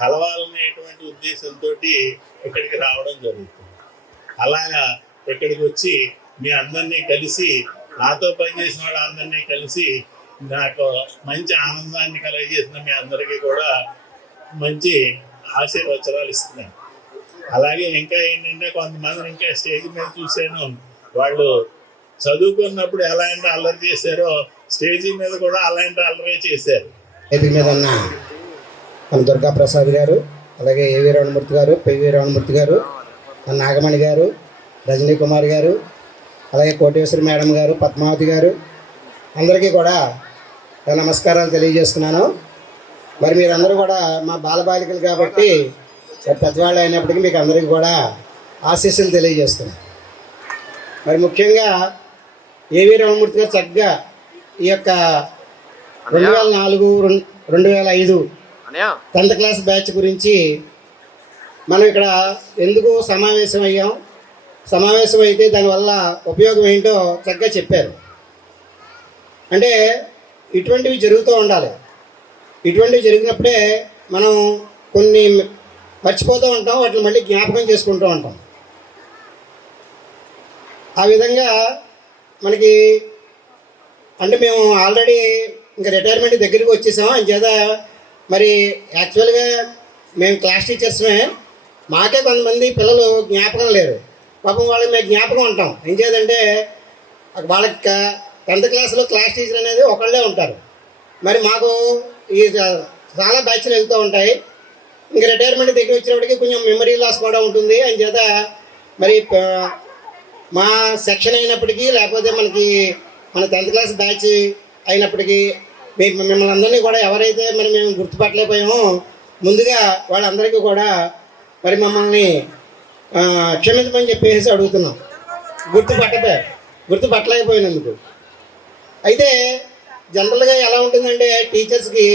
కలవాలనేటువంటి ఉద్దేశంతో ఇక్కడికి రావడం జరుగుతుంది. అలాగా ఇక్కడికి వచ్చి మీ అందరినీ కలిసి నాతో పనిచేసిన వాళ్ళందరినీ కలిసి నాకు మంచి ఆనందాన్ని కలగజేసిన మీ అందరికీ కూడా మంచి ఆశీర్వచనాలు ఇస్తున్నాను. అలాగే ఇంకా ఏంటంటే కొంతమంది ఇంకా స్టేజ్ మీద చూశాను, వాళ్ళు చదువుకున్నప్పుడు ఎలాంటి అల్లరి చేశారో స్టేజీ మీద కూడా అలాంటి అల్లరి చేశారు. వేదిక మీద ఉన్న మన దుర్గా ప్రసాద్ గారు, అలాగే ఏవి రమణమూర్తి గారు, పివి రమణమూర్తి గారు, మన నాగమణి గారు, రజనీ కుమార్ గారు, అలాగే కోటేశ్వరి మేడం గారు, పద్మావతి గారు, అందరికీ కూడా నమస్కారాలు తెలియజేస్తున్నాను. మరి మీరందరూ కూడా మా బాలబాలికలు కాబట్టి పెద్దవాళ్ళు అయినప్పటికీ మీకు అందరికీ కూడా ఆశీస్సులు తెలియజేస్తున్నాను. మరి ముఖ్యంగా ఏవి రమణమూర్తి గారు చక్కగా ఈ యొక్క 2004-2005 10th క్లాస్ బ్యాచ్ గురించి మనం ఇక్కడ ఎందుకు సమావేశం అయ్యాం, సమావేశం అయితే దానివల్ల ఉపయోగం ఏంటో చక్కగా చెప్పారు. అంటే ఇటువంటివి జరుగుతూ ఉండాలి. ఇటువంటివి జరిగినప్పుడే మనం కొన్ని మర్చిపోతూ ఉంటాం, వాటిని మళ్ళీ జ్ఞాపకం చేసుకుంటూ ఉంటాం. ఆ విధంగా మనకి అంటే మేము ఆల్రెడీ ఇంకా రిటైర్మెంట్ దగ్గరికి వచ్చేసాం. అంచేత మరి యాక్చువల్గా మేము క్లాస్ టీచర్స్మే, మాకే కొంతమంది పిల్లలు జ్ఞాపకం లేరు. పాపం వాళ్ళకి మేము జ్ఞాపకం ఉంటాం. ఏం చేయాలంటే వాళ్ళకి 10th క్లాస్లో క్లాస్ టీచర్ అనేది ఒకళ్ళే ఉంటారు. మరి మాకు ఈ చాలా బ్యాచ్లు వెళ్తూ ఉంటాయి. ఇంకా రిటైర్మెంట్ దగ్గర వచ్చినప్పటికీ కొంచెం మెమరీ లాస్ కూడా ఉంటుంది. అంచేత మరి మా సెక్షన్ అయినప్పటికీ లేకపోతే మన 10th క్లాస్ బ్యాచ్ అయినప్పటికీ మిమ్మల్ని అందరినీ కూడా ఎవరైతే మరి మేము గుర్తుపట్టలేకపోయామో ముందుగా వాళ్ళందరికీ కూడా మరి మమ్మల్ని క్షమించమని చెప్పేసి అడుగుతున్నాం, గుర్తుపట్టలేకపోయినందుకు. అయితే జనరల్గా ఎలా ఉంటుందంటే టీచర్స్కి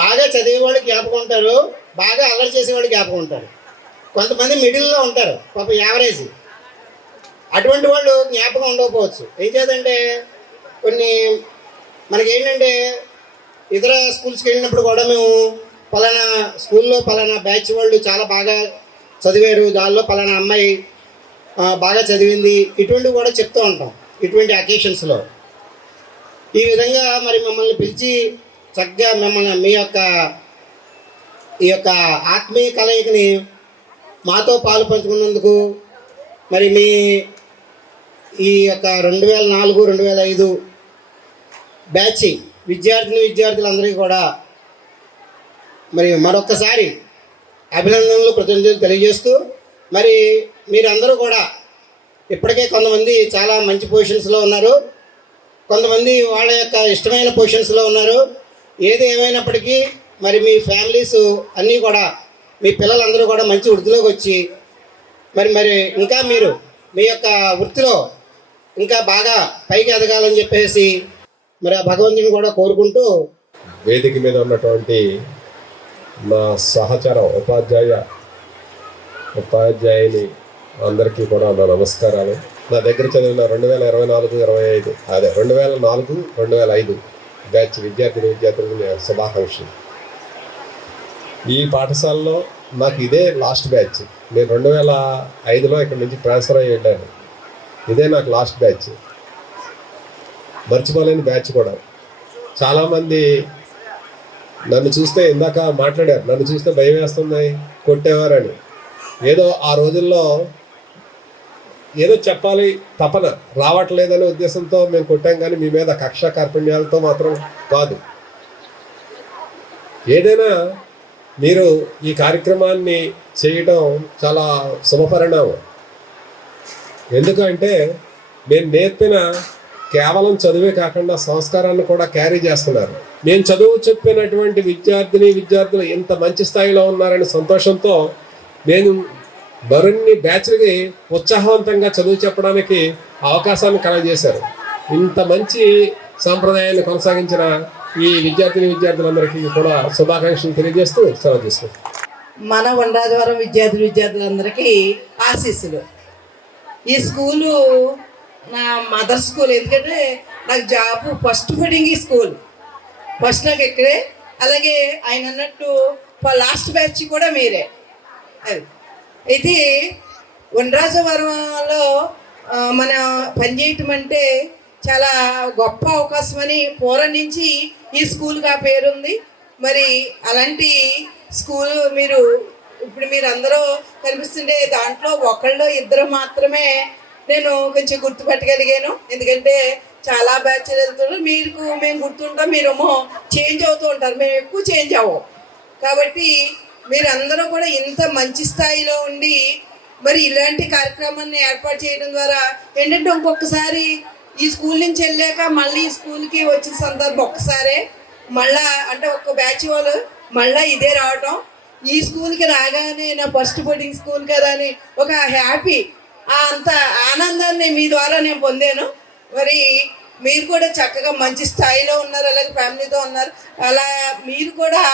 బాగా చదివేవాళ్ళు జ్ఞాపకం ఉంటారు, బాగా అల్లరి చేసేవాళ్ళు జ్ఞాపకం ఉంటారు, కొంతమంది మిడిల్లో ఉంటారు పాప యావరేజ్. అటువంటి వాళ్ళు జ్ఞాపకం ఉండకపోవచ్చు. ఏం చేద్దంటే కొన్ని మనకేంటంటే ఇతర స్కూల్స్కి వెళ్ళినప్పుడు కూడా మేము పలానా స్కూల్లో పలానా బ్యాచ్ వాళ్ళు చాలా బాగా చదివారు, దానిలో పలానా అమ్మాయి బాగా చదివింది, ఇటువంటివి కూడా చెప్తూ ఉంటాం ఇటువంటి అకేషన్స్లో. ఈ విధంగా మరి మమ్మల్ని పిలిచి చక్కగా మిమ్మల్ని ఈ యొక్క ఆత్మీయ కలయికని మాతో పాలు పంచుకున్నందుకు మరి మీ ఈ యొక్క 2004-2005 బ్యాచ్ విద్యార్థులందరికీ కూడా మరి మరొక్కసారి అభినందనలు కృతజ్ఞతలు తెలియజేస్తూ మరి మీరందరూ కూడా ఇప్పటికే కొంతమంది చాలా మంచి పొజిషన్స్లో ఉన్నారు. కొంతమంది వాళ్ళ యొక్క ఇష్టమైన పొజిషన్స్లో ఉన్నారు. ఏది ఏమైనప్పటికీ మరి మీ ఫ్యామిలీస్ అన్నీ కూడా మీ పిల్లలందరూ కూడా మంచి వృత్తిలోకి వచ్చి మరి ఇంకా మీరు మీ యొక్క వృత్తిలో ఇంకా బాగా పైకి ఎదగాలని చెప్పేసి మరి ఆ భగవంతుని కూడా కోరుకుంటూ వేదిక మీద ఉన్నటువంటి నా సహచర ఉపాధ్యాయుని అందరికీ కూడా నా నమస్కారాలు. నా దగ్గర చదివిన 2024-25 అదే 2004-2005 బ్యాచ్ విద్యార్థులకు శుభాకాంక్షలు. ఈ పాఠశాలలో నాకు ఇదే లాస్ట్ బ్యాచ్. నేను 2005లో ఇక్కడ నుంచి ట్రాన్స్ఫర్ అయ్యి వెళ్ళాను. ఇదే నాకు లాస్ట్ బ్యాచ్, మర్చిపోలేని బ్యాచ్ కూడా. చాలామంది నన్ను చూస్తే ఇందాక మాట్లాడారు, నన్ను చూస్తే భయం వేస్తుంది, కొట్టేవారని. ఏదో ఆ రోజుల్లో ఏదో చెప్పాలి తపన రావట్లేదనే ఉద్దేశంతో మేము కొట్టాం, కానీ మీ మీద కక్ష కార్పణ్యాలతో మాత్రం కాదు. ఏదైనా మీరు ఈ కార్యక్రమాన్ని చేయడం చాలా శుభపరిణామం. ఎందుకంటే నేను నేర్పిన కేవలం చదువే కాకుండా సంస్కారాన్ని కూడా క్యారీ చేస్తున్నారు. నేను చదువు చెప్పినటువంటి విద్యార్థులు ఇంత మంచి స్థాయిలో ఉన్నారని సంతోషంతో నేను మరిన్ని బ్యాచ్లకి ఉత్సాహవంతంగా చదువు చెప్పడానికి అవకాశాన్ని కలగజేశారు. ఇంత మంచి సాంప్రదాయాన్ని కొనసాగించిన ఈ విద్యార్థులందరికీ కూడా శుభాకాంక్షలు తెలియజేస్తూ సెలవు తీసుకుంటాం. మన వనరాజవరం విద్యార్థులందరికీ ఆశీస్సులు. ఈ స్కూలు నా మదర్ స్కూల్, ఎందుకంటే నాకు జాబ్ ఫస్ట్ పుట్టింగ్ ఈ స్కూల్, ఫస్ట్ నాకు ఇక్కడే. అలాగే ఆయన అన్నట్టు లాస్ట్ బ్యాచ్ కూడా మీరే. అది అయితే వనరాజవరంలో మన పనిచేయటం అంటే చాలా గొప్ప అవకాశం అని పూర్వం నుంచి ఈ స్కూల్కి ఆ పేరుంది. మరి అలాంటి స్కూల్ మీరు అందరూ కనిపిస్తుండే దాంట్లో ఒకళ్ళు ఇద్దరు మాత్రమే నేను కొంచెం గుర్తుపట్టగలిగాను. ఎందుకంటే చాలా బ్యాచ్లు వెళ్తున్నారు, మేము గుర్తుంటాం, మీరేమో చేంజ్ అవుతూ ఉంటారు, మేము ఎక్కువ చేంజ్ అవ్వం. కాబట్టి మీరందరూ కూడా ఇంత మంచి స్థాయిలో ఉండి మరి ఇలాంటి కార్యక్రమాన్ని ఏర్పాటు చేయడం ద్వారా ఏంటంటే ఇంకొకసారి ఈ స్కూల్ నుంచి వెళ్ళాక మళ్ళీ ఈ స్కూల్కి వచ్చిన సందర్భం ఒక్కసారే మళ్ళా అంటే ఒక్క బ్యాచ్ వాళ్ళు మళ్ళీ ఇదే రావటం, ఈ స్కూల్కి రాగానే నా ఫస్ట్ బోర్డింగ్ స్కూల్ కదా అని ఒక హ్యాపీ అంత ఆనందాన్ని మీ ద్వారా నేను పొందాను. మరి మీరు కూడా చక్కగా మంచి స్థాయిలో ఉన్నారు, అలాగే ఫ్యామిలీతో ఉన్నారు. అలా మీరు కూడా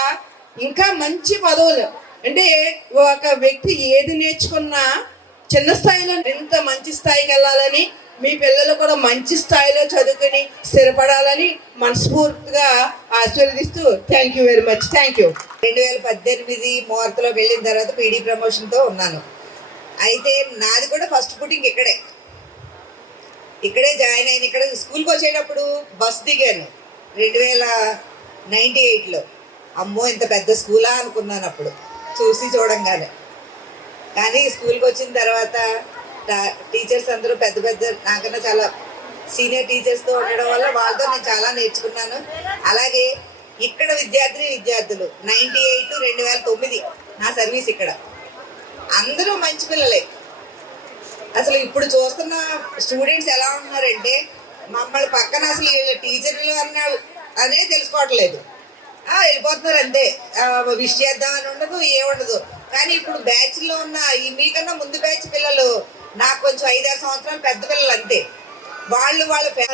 ఇంకా మంచి పదవులు, అంటే ఒక వ్యక్తి ఏది నేర్చుకున్నా చిన్న స్థాయిలో ఇంత మంచి స్థాయికి వెళ్ళాలని, మీ పిల్లలు కూడా మంచి స్థాయిలో చదువుకొని స్థిరపడాలని మనస్ఫూర్తిగా ఆశీర్వదిస్తూ thank you very much. Thank you. 2018 ముహూర్తంలో వెళ్ళిన తర్వాత పీడీ ప్రమోషన్తో ఉన్నాను. అయితే నాది కూడా ఫస్ట్ పుట్టింగ్ ఇక్కడే జాయిన్ అయిన. ఇక్కడ స్కూల్కి వచ్చేటప్పుడు బస్ దిగాను 2098లో. అమ్మో ఇంత పెద్ద స్కూలా అనుకున్నాను అప్పుడు చూడంగానే. కానీ స్కూల్కి వచ్చిన తర్వాత టీచర్స్ అందరూ పెద్ద నాకన్నా చాలా సీనియర్ టీచర్స్తో ఉండడం వల్ల వాళ్ళతో నేను చాలా నేర్చుకున్నాను. అలాగే ఇక్కడ విద్యార్థులు 98-2009 నా సర్వీస్ ఇక్కడ. అందరూ మంచి పిల్లలే. అసలు ఇప్పుడు చూస్తున్న స్టూడెంట్స్ ఎలా ఉంటున్నారంటే మమ్మల్ని పక్కన అసలు వీళ్ళ టీచర్లు అనే తెలుసుకోవట్లేదు, వెళ్ళిపోతున్నారు అంతే. విష్ చేద్దామని ఉండదు, ఏముండదు. కానీ ఇప్పుడు బ్యాచ్లో ఉన్న మీకన్నా ముందు బ్యాచ్ పిల్లలు నాకు కొంచెం 5-6 సంవత్సరాలు పెద్ద పిల్లలు అంతే. వాళ్ళ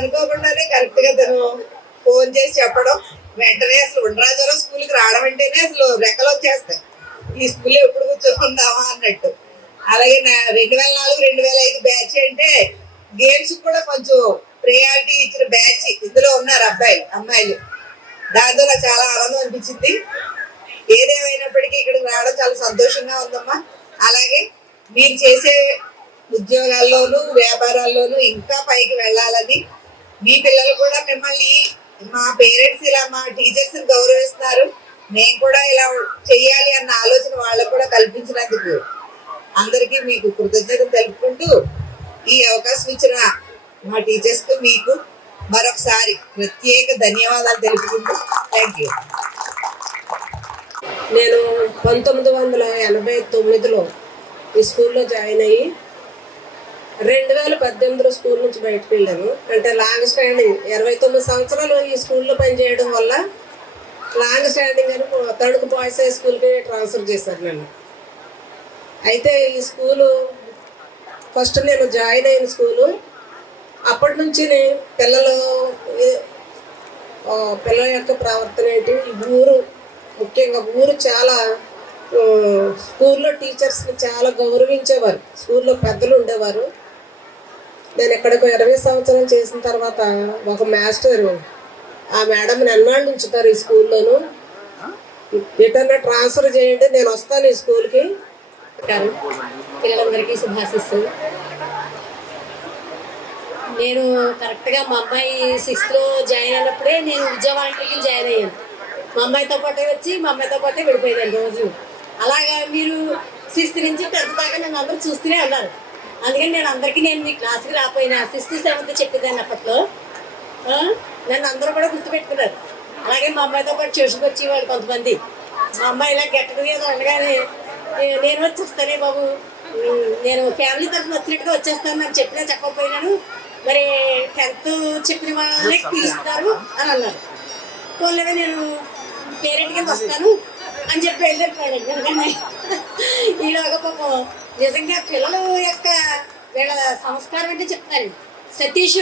అనుకోకుండానే కరెక్ట్గా తను ఫోన్ చేసి చెప్పడం, వెంటనే అసలు వనరాజవరం స్కూల్కి రావడం అంటేనే అసలు రెక్కలు వచ్చేస్తాయి, ఈ స్కూల్లో ఎప్పుడు కూర్చోకుందామా అన్నట్టు. అలాగే 2004-2005 బ్యాచ్ అంటే గేమ్స్ కూడా కొంచెం ప్రయారిటీ ఇచ్చిన బ్యాచ్ ఇందులో ఉన్నారు అమ్మాయిలు. దాంతో నాకు చాలా ఆనందం అనిపించింది. ఏదేమైనప్పటికీ ఇక్కడికి రావడం చాలా సంతోషంగా ఉందమ్మా. అలాగే మీరు చేసే ఉద్యోగాల్లోనూ వ్యాపారాల్లోనూ ఇంకా పైకి వెళ్ళాలని, మీ పిల్లలు కూడా మిమ్మల్ని మా పేరెంట్స్ ఇలా మా టీచర్స్ని గౌరవిస్తున్నారు, నేను కూడా ఇలా చెయ్యాలి అన్న ఆలోచన వాళ్ళకు కూడా కల్పించినందుకు అందరికీ మీకు కృతజ్ఞతలు తెలుపుకుంటూ ఈ అవకాశం ఇచ్చిన మా టీచర్స్కు మీకు మరొకసారి ప్రత్యేక ధన్యవాదాలు తెలుపుకుంటూ థ్యాంక్ యూ. నేను 1989లో ఈ స్కూల్లో జాయిన్ అయ్యి 2018లో స్కూల్ నుంచి బయటకు వెళ్ళాను. అంటే లాంగ్ స్టాండింగ్ 29 సంవత్సరాలు ఈ స్కూల్లో పనిచేయడం వల్ల లాంగ్ స్టాండింగ్ అని తణుకు బాయ్స్ హై స్కూల్కి ట్రాన్స్ఫర్ చేశారు నన్ను. అయితే ఈ స్కూలు ఫస్ట్ నేను జాయిన్ అయిన స్కూలు అప్పటి నుంచి పిల్లల యొక్క ప్రవర్తన ఏంటి, ఈ ఊరు ముఖ్యంగా ఊరు చాలా స్కూల్లో టీచర్స్ని చాలా గౌరవించేవారు, స్కూల్లో పెద్దలు ఉండేవారు. నేను ఇక్కడికి 20 సంవత్సరాలు చేసిన తర్వాత ఒక మాస్టరు ఆ మేడంని ఎన్నాళ్ళు ఉంచుతారు ఈ స్కూల్లోనూ, ఎటన్నా ట్రాన్స్ఫర్ చేయండి నేను వస్తాను ఈ స్కూల్కి. పిల్లలందరికీ శుభాశిస్తూ. నేను కరెక్ట్గా మా అమ్మాయి 6th జాయిన్ అయినప్పుడే నేను విద్యావాంటికి జాయిన్ అయ్యాను. మా అమ్మాయితో పాటే వచ్చి మా అమ్మాయితో పాటే విడిపోయాను రోజు. అలాగా మీరు 6th నుంచి 10th దాకా నన్ను అందరూ చూస్తూనే ఉన్నారు. అందుకని నేను మీ క్లాస్కి రాకపోయినా 6th 7th చెప్పేదాన్ని అప్పట్లో. నన్ను అందరూ కూడా గుర్తుపెట్టుకున్నారు. అలాగే మా అమ్మాయితో పాటు ట్యూషన్కి వచ్చేవాళ్ళు కొంతమంది. మా అమ్మాయి ఇలా గెట్టడం ఏదో అనగానే నేను వచ్చేస్తానే బాబు, నేను ఫ్యామిలీ తరఫున వచ్చినట్టుగా వచ్చేస్తాను అని చెప్పినా చెప్పకపోయినాను. మరి 10th చెప్పిన వాళ్ళే పిలుస్తారు అని అన్నారు. పోలేదా నేను పేరెంట్ కింద వస్తాను అని చెప్పి వెళ్ళిపోయాను. ఎందుకంటే ఈలోగా పాపం నిజంగా పిల్లల యొక్క వీళ్ళ సంస్కారం అంటే చెప్తానండి. సతీష్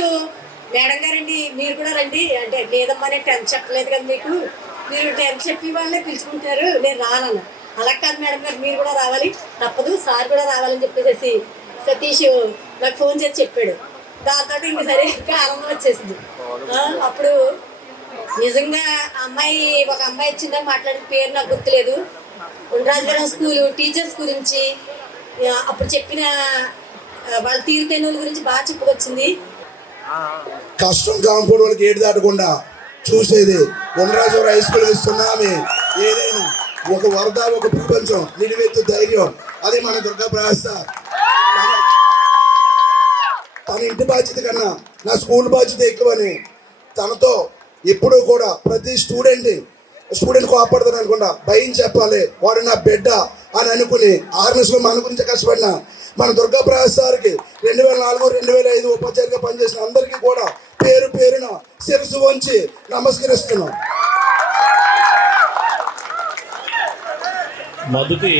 మేడం గారండి మీరు కూడా రండి అంటే, లేదమ్మా నేను 10th చెప్పలేదు కదా మీకు, మీరు 10th చెప్పి వాళ్ళే పిలుచుకుంటారు నేను రానన్నా. అలా కాదు మేడం గారు మీరు కూడా రావాలి, తప్పదు సార్ కూడా రావాలని చెప్పేసి సతీష్ నాకు ఫోన్ చేసి చెప్పాడు. దాంతో ఇంక సరే ఇంకా ఆనందం వచ్చేసింది. అప్పుడు నిజంగా ఒక అమ్మాయి వచ్చిందని మాట్లాడిన పేరు నాకు గుర్తులేదు. ఉండరాజవరం స్కూలు టీచర్స్ గురించి అప్పుడు చెప్పిన వాళ్ళ తీరుతెన్నుల గురించి బాగా చెప్పుకొచ్చింది. కష్టం కాంపౌండ్ వాళ్ళకి ఏడు దాటకుండా చూసేది ఉండరాజవరం హై స్కూల్ ఇస్తున్నామే. ఏదైనా ఒక వరద ఒక ప్రపంచం నిలువెత్తు ధైర్యం అదే మన దుర్గా ప్రసాద్. తన ఇంటి బాధ్యత కన్నా నా స్కూల్ బాధ్యత ఎక్కువని తనతో ఎప్పుడూ కూడా ప్రతి స్టూడెంట్ కోపడతాను అనుకున్నా భయం చెప్పాలి, వాడు నా బిడ్డ అని అనుకుని ఆర్ఎస్లో మన గురించి కష్టపడిన మన దుర్గా ప్రసాద్ సార్కి 2004 2005 ఉపాధ్యాయులుగా పనిచేసిన అందరికీ కూడా పేరు పేరున శిరస్సు వంచి నమస్కరిస్తున్నాం. మధుకి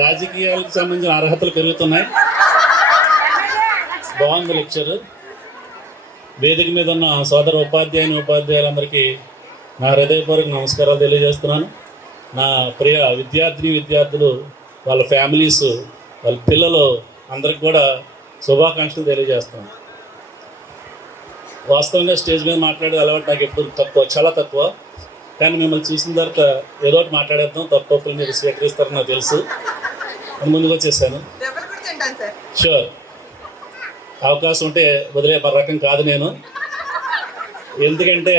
రాజకీయాలకు సంబంధించిన అర్హతలు పెరుగుతున్నాయి. బాగుంది లెక్చర్. వేదిక మీద ఉన్న సోదర ఉపాధ్యాయులందరికీ నా హృదయపూర్వక నమస్కారాలు తెలియజేస్తున్నాను. నా ప్రియ విద్యార్థులు వాళ్ళ ఫ్యామిలీస్ వాళ్ళ పిల్లలు అందరికి కూడా శుభాకాంక్షలు తెలియజేస్తున్నాను. వాస్తవంగా స్టేజ్ మీద మాట్లాడే అలవాటు నాకు ఎప్పుడు చాలా తక్కువ. కానీ మిమ్మల్ని చూసిన తర్వాత ఏదో ఒకటి మాట్లాడేద్దాం, తప్పులు మీరు స్వీకరిస్తారని నాకు తెలుసు. ముందుకు వచ్చేసాను. షూర్, అవకాశం ఉంటే వదిలే రకం కాదు నేను. ఎందుకంటే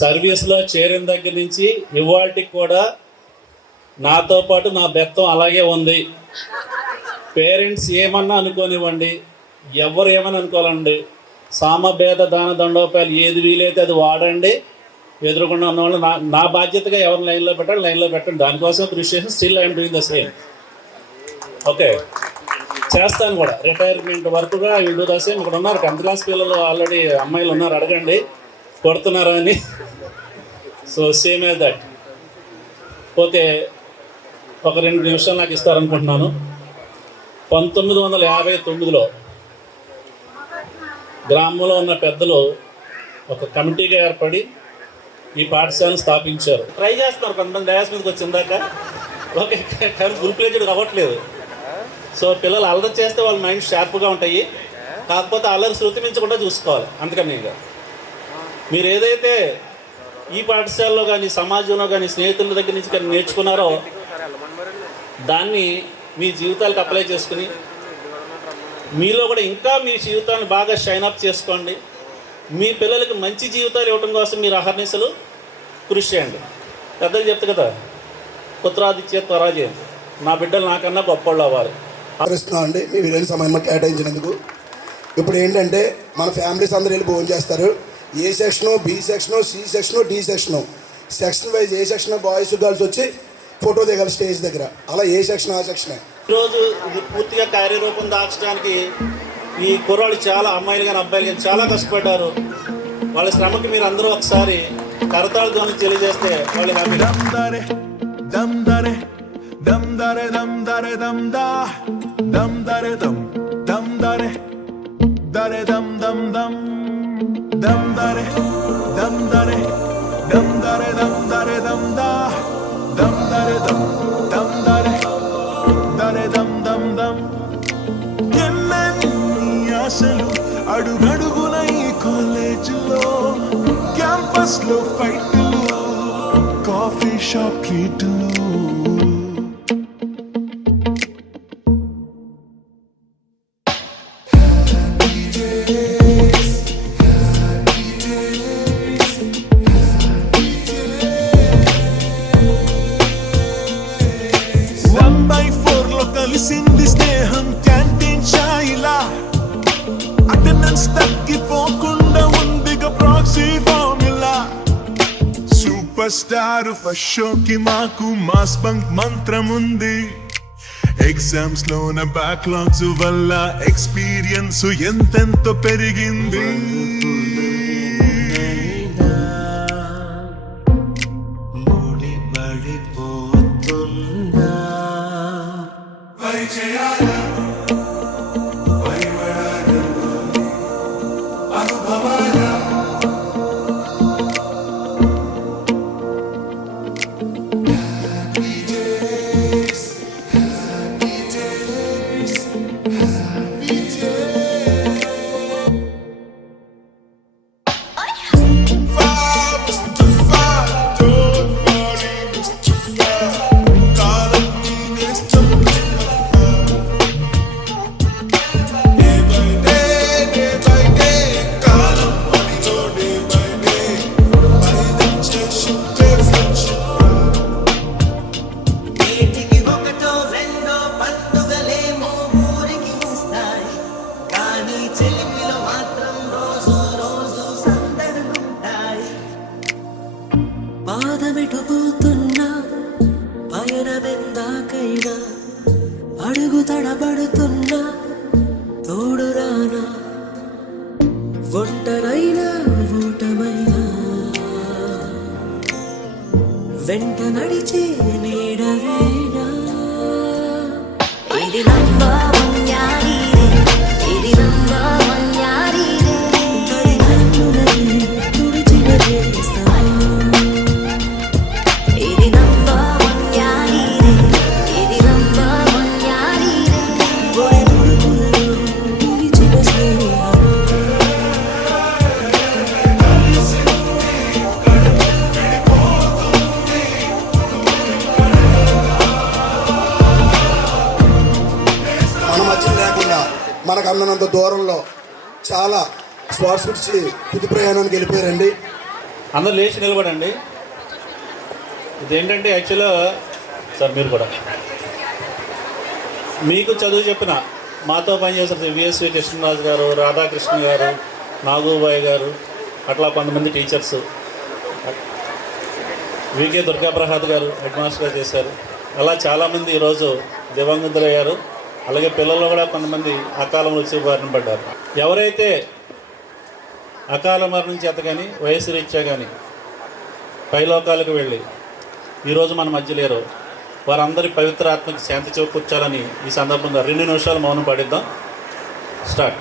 సర్వీస్లో చేరిన దగ్గర నుంచి ఇవాళకి కూడా నాతో పాటు నా బెత్తం అలాగే ఉంది. పేరెంట్స్ ఏమన్నా అనుకోనివ్వండి, ఎవరు ఏమని అనుకోవాలండి, సామభేద దాన దండోపాయాలు ఏది వీలైతే అది వాడండి. ఎదురుకుండా ఉన్న వాళ్ళు నా బాధ్యతగా ఎవరిని లైన్లో పెట్టండి. దానికోసం కృషి చేసి still I'm doing the same. Okay, చేస్తాను కూడా. రిటైర్మెంట్ వరకుగా I will do the same. ఇక్కడ ఉన్నారు 10th క్లాస్ పిల్లలు ఆల్రెడీ, అమ్మాయిలు ఉన్నారు, అడగండి కొడుతున్నారా అని. So same as that. పోతే ఒక 2 నిమిషాలు నాకు ఇస్తారనుకుంటున్నాను. 1959లో గ్రామంలో ఉన్న పెద్దలు ఒక కమిటీగా ఏర్పడి ఈ పాఠశాలను స్థాపించారు. ట్రై చేస్తున్నారు కొంతమంది డయాస్ మీదకి వచ్చిందాక. ఓకే, కానీ ఫుల్ ప్లేజ్డ్ అవ్వట్లేదు. సో పిల్లలు అల్లరి చేస్తే వాళ్ళ మైండ్ షార్ప్గా ఉంటాయి. కాకపోతే అల్లరి శృతి మించకుండా చూసుకోవాలి. అందుకని ఇంకా మీరు ఏదైతే ఈ పాఠశాలలో కానీ సమాజంలో కానీ స్నేహితుల దగ్గర నుంచి కానీ నేర్చుకున్నారో దాన్ని మీ జీవితాలకు అప్లై చేసుకుని మీలో కూడా ఇంకా మీ జీవితాన్ని బాగా షైన్ అప్ చేసుకోండి. మీ పిల్లలకి మంచి జీవితాలు ఇవ్వడం కోసం మీరు అహర్నిశలు కృషి చేయండి. పెద్దలు చెప్తా కదా, పుత్రాదిత్య త్వరాజయంతి, నా బిడ్డలు నాకన్నా గొప్పవాళ్ళు అవ్వాలి. అండి మీ విలువైన సమయం కేటాయించినందుకు. ఇప్పుడు ఏంటంటే మన ఫ్యామిలీస్ అందరూ వెళ్ళి భోజనం చేస్తారు. A section, B section, C section, D section, section wise A section boys girls వచ్చి ఫోటో దిగాలి స్టేజ్ దగ్గర. అలా ఏ సెక్షన్ ఆ సెక్షనే. ఈరోజు ఇది పూర్తిగా కార్యరూపం దాల్చడానికి ఈ కుర్రాళ్ళు చాలా, అమ్మాయిలు కానీ అబ్బాయిలు కానీ చాలా కష్టపడ్డారు. వాళ్ళ శ్రమకి మీరు అందరూ ఒకసారి కరతాళ ధ్వని తెలియజేస్తే వాళ్ళు హ్యాపీ. దమ్ దరే దమ్ దరే దమ్ దరే దమ్ దా దమ్ దరే దమ్ దమ్ దరే దరే దమ్ దమ్ దమ్ దమ్ దరే దమ్ దరే దమ్ దరే దమ్ దరే దమ్ దా దమ్ దరే దమ్ దమ్ దరే దరే దమ్ దమ్ దమ్. ఎన్నెన్ని ఆశలు అడుగడుగున ఈ కాలేజీలో, క్యాంపస్ లో ఫైట్లు, కాఫీ షాప్ ట్రీట్లు. కలిసింది స్నేహం క్యాంటీన్ ఛాయిలా, అటెండెన్స్ తగ్గిపోకుండా ఉందిగా proxy formula. Super star first షోకి మాకు మాస్ బంక్ మంత్రం ఉంది. ఎగ్జామ్స్ లోన బ్యాక్లాగ్స్ వల్ల ఎక్స్పీరియన్స్ ఎంతెంతో పెరిగింది. పాదమెటుపోతున్నా పయనమెందాకైనా, అడుగు తడబడుతున్నా తోడురానా, ఒంటరైనా ఊటమైనా వెంట నడిచే నీడవేనా. ఇది నంబావన్యారీరే, ఇది నంబావన్యారీరే, కడిగన్నులై తుడిచిన చేస్తా. ఇది నంబావన్యారీరే, ఇది నంబావన్యారీరే, నిలిచిన స్నేహం. మన మధ్య లేకుండా మనకు అన్నంత దూరంలో చాలా స్పాట్స్ విడిచి తుది ప్రయాణానికి వెళ్ళిపోయారండి. అందరూ లేచి నిలబడండి. ఇదేంటంటే యాక్చువల్గా సార్ మీరు కూడా మీకు చదువు చెప్పిన మాతో పనిచేసిన విఎస్వి కృష్ణరాజు గారు, రాధాకృష్ణ గారు, నాగూబాయ్ గారు, అట్లా కొంతమంది టీచర్స్, వికే దుర్గాప్రసాద్ గారు హెడ్ మాస్టర్గా చేశారు. అలా చాలామంది ఈరోజు దివంగతులయ్యారు. అలాగే పిల్లలు కూడా కొంతమంది అకాల మృత్యు బారిన పడ్డారు. ఎవరైతే అకాల మరణం చేత కానీ వయసు రీత్యా కానీ పైలోకాలకు వెళ్ళి ఈరోజు మన మధ్య లేరు, వారందరి పవిత్ర ఆత్మకి శాంతి చేకూర్చాలని ఈ సందర్భంగా 2 నిమిషాలు మౌనం పాడిద్దాం. స్టార్ట్.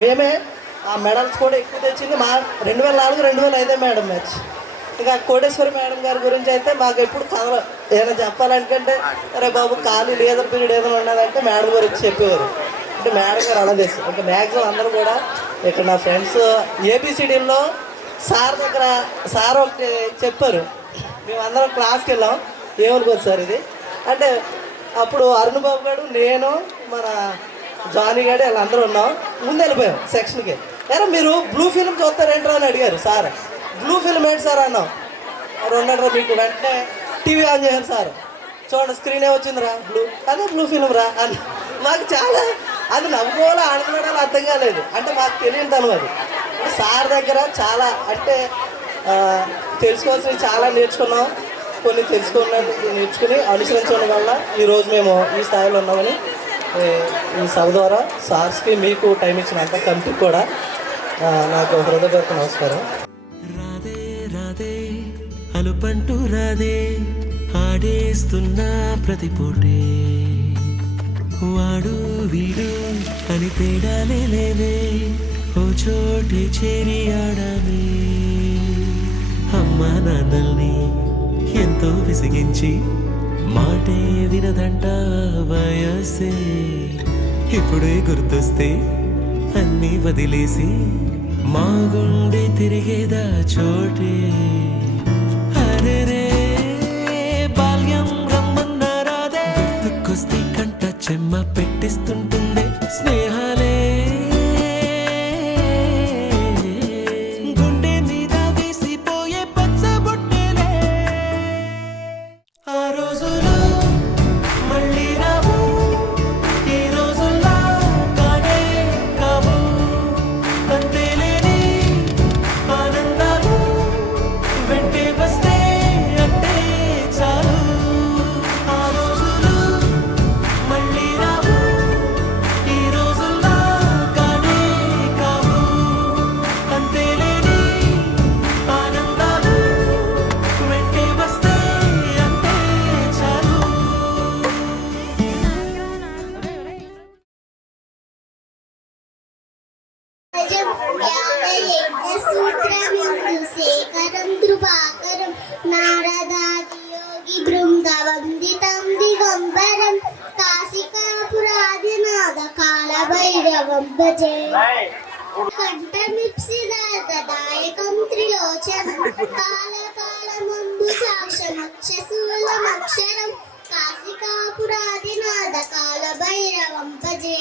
మేమే ఆ మెడల్స్ కూడా ఎక్కువ తెచ్చింది మా 2004, 2005 మేడం మ్యాచ్. ఇక కోటేశ్వరి మేడం గారి గురించి అయితే మాకు ఎప్పుడు కథలు ఏదైనా చెప్పాలనుకంటే, అరే బాబు ఖాళీ లేదర్ పీరియడ్ ఏదైనా ఉన్నదంటే మేడం గారు వచ్చి చెప్పేవారు. అంటే మేడం గారు అలా చేస్తారు. ఇంకా మ్యాక్సిమం అందరూ కూడా ఇక్కడ నా ఫ్రెండ్స్ ఏబిసిడీల్లో సార్ దగ్గర సార్ ఒకటి చెప్పారు. మేమందరం క్లాస్కి వెళ్ళాం. ఏమనుకోదు సార్ ఇది అంటే, అప్పుడు అరుణ్ బాబు గారు, నేను, మన జానీ గారు వీళ్ళందరూ ఉన్నాం. ముందు వెళ్ళిపోయాం సెక్షన్కి. అరే మీరు బ్లూ ఫిల్మ్ చూస్తారేంట్రా అని అడిగారు సార్. బ్లూ ఫిల్మ్ ఏంటి సార్ అన్నాం. ఉన్నాడు మీకు వెంటనే టీవీ ఆన్ చేశారు సార్, చూడండి స్క్రీన్ వచ్చిందిరా బ్లూ, అదే బ్లూ ఫిల్మ్ రా అని. మాకు చాలా అది నవ్వుకోవాలో ఆడుకోవడాలో అర్థం కాలేదు, అంటే మాకు తెలియని తను అది. సార్ దగ్గర చాలా అంటే తెలుసుకోవాల్సినవి చాలా నేర్చుకున్నాం, కొన్ని నేర్చుకుని అనుసరించడం వల్ల ఈరోజు మేము ఈ స్థాయిలో ఉన్నామని ఈ సభ ద్వారా సార్స్కి మీకు టైం ఇచ్చినంత కమిటీకి కూడా నాకు హృదయపూర్వక నమస్కారం. రాధే రాధే అలుపంటూ రాధే ఆడేస్తున్నా ప్రతి పూటే, వాడు వీడు అని తేడాలే లేవే, ఓ చోటే చేరి ఆడామే. అమ్మా నాన్నల్ని ఎంతో విసిగించి మాటే వినదంట వయసే, ఇప్పుడే గుర్తొస్తే అన్నీ వదిలేసి మా గుండె తిరిగేదా చోటే. అరే రే బాల్యం రమ్మన్నారాదే, గుర్తుకొస్తే కంట చెమ్మ పెట్టిస్తుంటుందే స్నేహాలే. గుండె మీద వేసిపోయే పచ్చబొట్టెలే, ఆ రోజులు మళ్ళీ రావు, ఈ రోజుల్లా కానే కావు. అంతేలేని ఆనందాలు వెంటే వస్తే అంటే చాలు. ఆ రోజులు మళ్ళీ రావు, ఈ రోజుల్లా కానే కావు. అంతేలేని ఆనందాలు వెంటే వస్తే అంటే చాలు. శేఖరం ధృపాకరం నారదాదియోగి బృందవందితం దిగంబరం కాశికాపురాదినాథ కాళభైరవం భజే. కంఠమిప్సిదాయకం త్రిలోచనం కాలకాలమందు సాక్షమక్షశూలమక్షరం కాశికాపురాదినాథ కాళభైరవం భజే.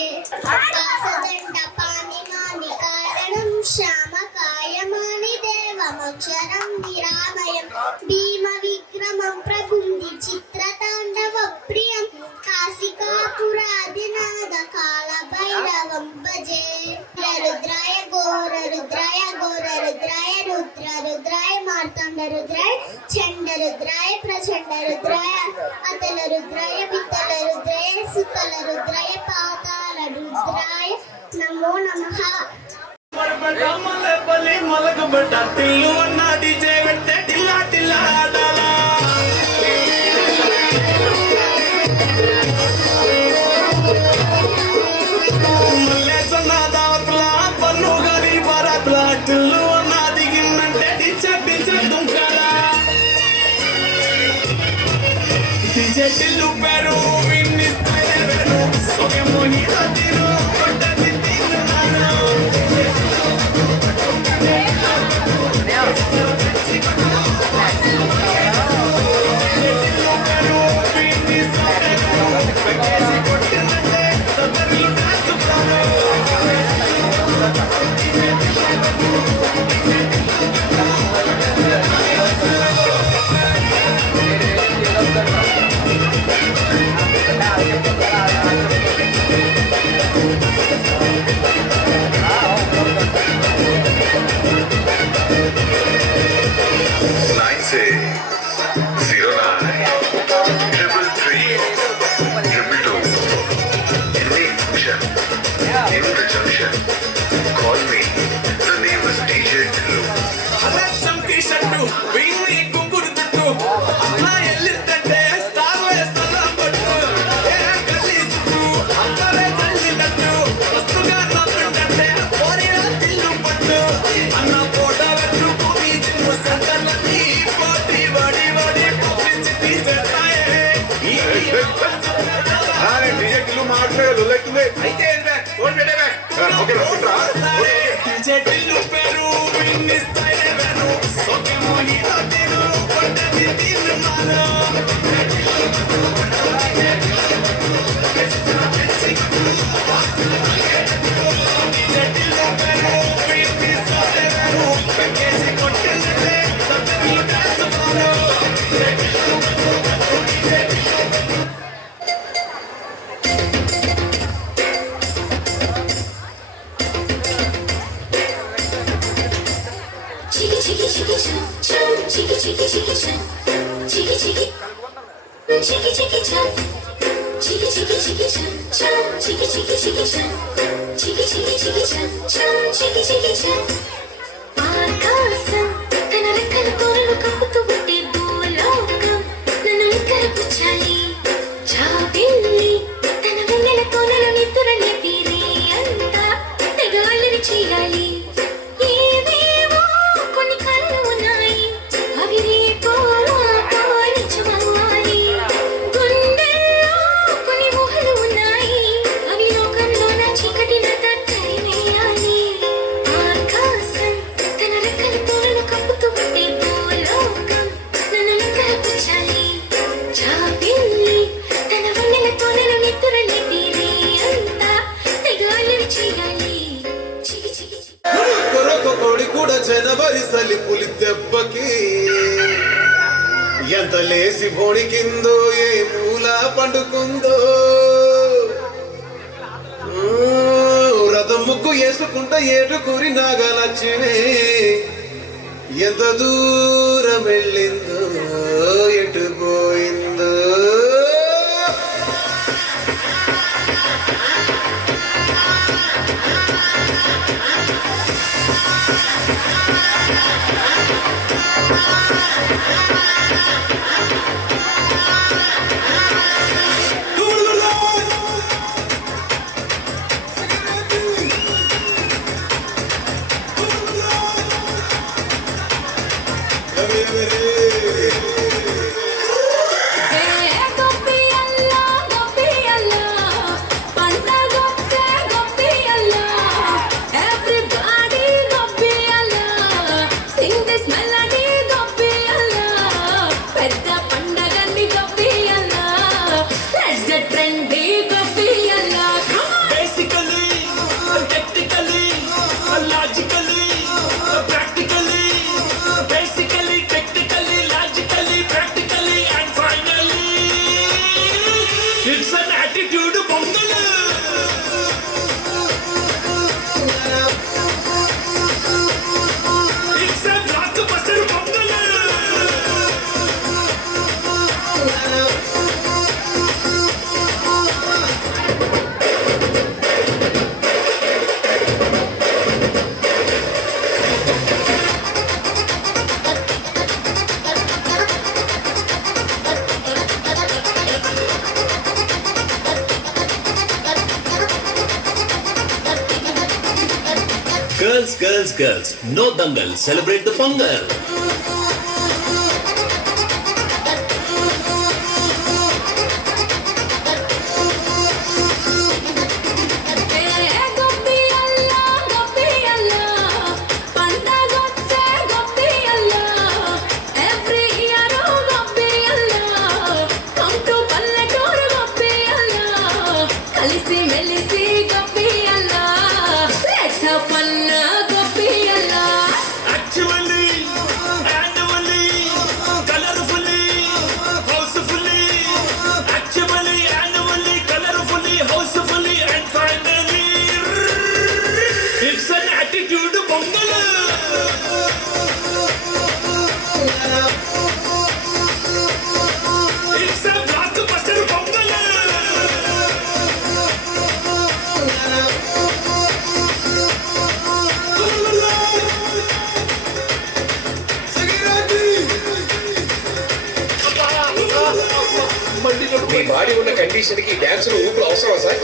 కాసదండ పాణిమాని కారణం శ్యామకాయమాని దేవమక్షరం నిరామయం భీమ విక్రమం ప్రభుంది చిత్రతాండవ ప్రియం కాశికాపురాదినాథ కాళభైరవం భజే. రుద్రాయ ఘోర రుద్రాయ ఘోర రుద్రాయ రుద్ర రుద్రాయ మార్తాండ రుద్రాయ చండ రుద్రాయ ప్రచండ రుద్రాయ అతల రుద్రాయ పిత్తల రుద్రాయ సుతల రుద్రాయ పాతాల రుద్రాయ నమో నమః. Perché si continua a చికి చికి చం చికి చికి చికి చం చం చికి చికి చికి చం చికి చికి చికి చం చం చికి చికి చం ఆకాశం తన రెక్కల తోరలు కప్పుతూ ఉంటే భూలోకం నన్ను నిక్కరపుచ్చాలి జాబిల్లి తన వెన్నెల తోనలు నిద్ర లేపిరి అంతా తెగ అల్లరి చేయాలి ఏవేవో కొన్ని కళ్ళు ఉన్నాయి అవి రేపో నిజమవ్వాలి గుండెల్లో కొన్ని ఊహలు ఉన్నాయి అవి లోకంలో నా చీకటి నట తరిమేయాలి ఆకాశం తన రెక్కల తోరలు కప్పుతూ ఉంటే భూలోకం నన్ను నిక్కరపుచ్చాలి జాబిల్లి తన వెన్నెల తోనలు నిద్ర లేపిరి అంతా తెగ అల్లరి చేయాలి చికి చికి కొరొక కోడి కూడా జనవరి సలి పులి దెబ్బకి ఎంత లేసి బోడికిందో ఏ మూల పండుకుందో రథం ముగ్గు వేసుకుంటా ఏటుకూరి నాగలచ్చినే ఎంత దూరం వెళ్ళిందో ఎటు పోయిందో Girls, girls, girls, no dangal, celebrate the Pongal. Me body ఉన్న కండిషన్ కి డాన్స్ లో ఊపులు అవసరం సార్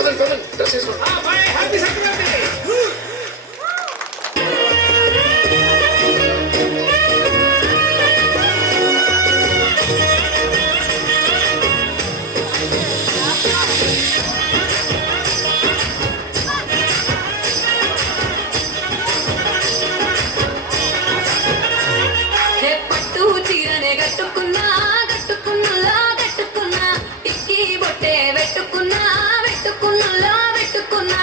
డ్రెస్ వేసుకోండి. పట్టు చీరనే కట్టుకున్నా కట్టుకున్నలా కట్టుకున్నా టిక్కీ బొట్టే పెట్టుకున్నా పెట్టుకున్నలా పెట్టుకున్నా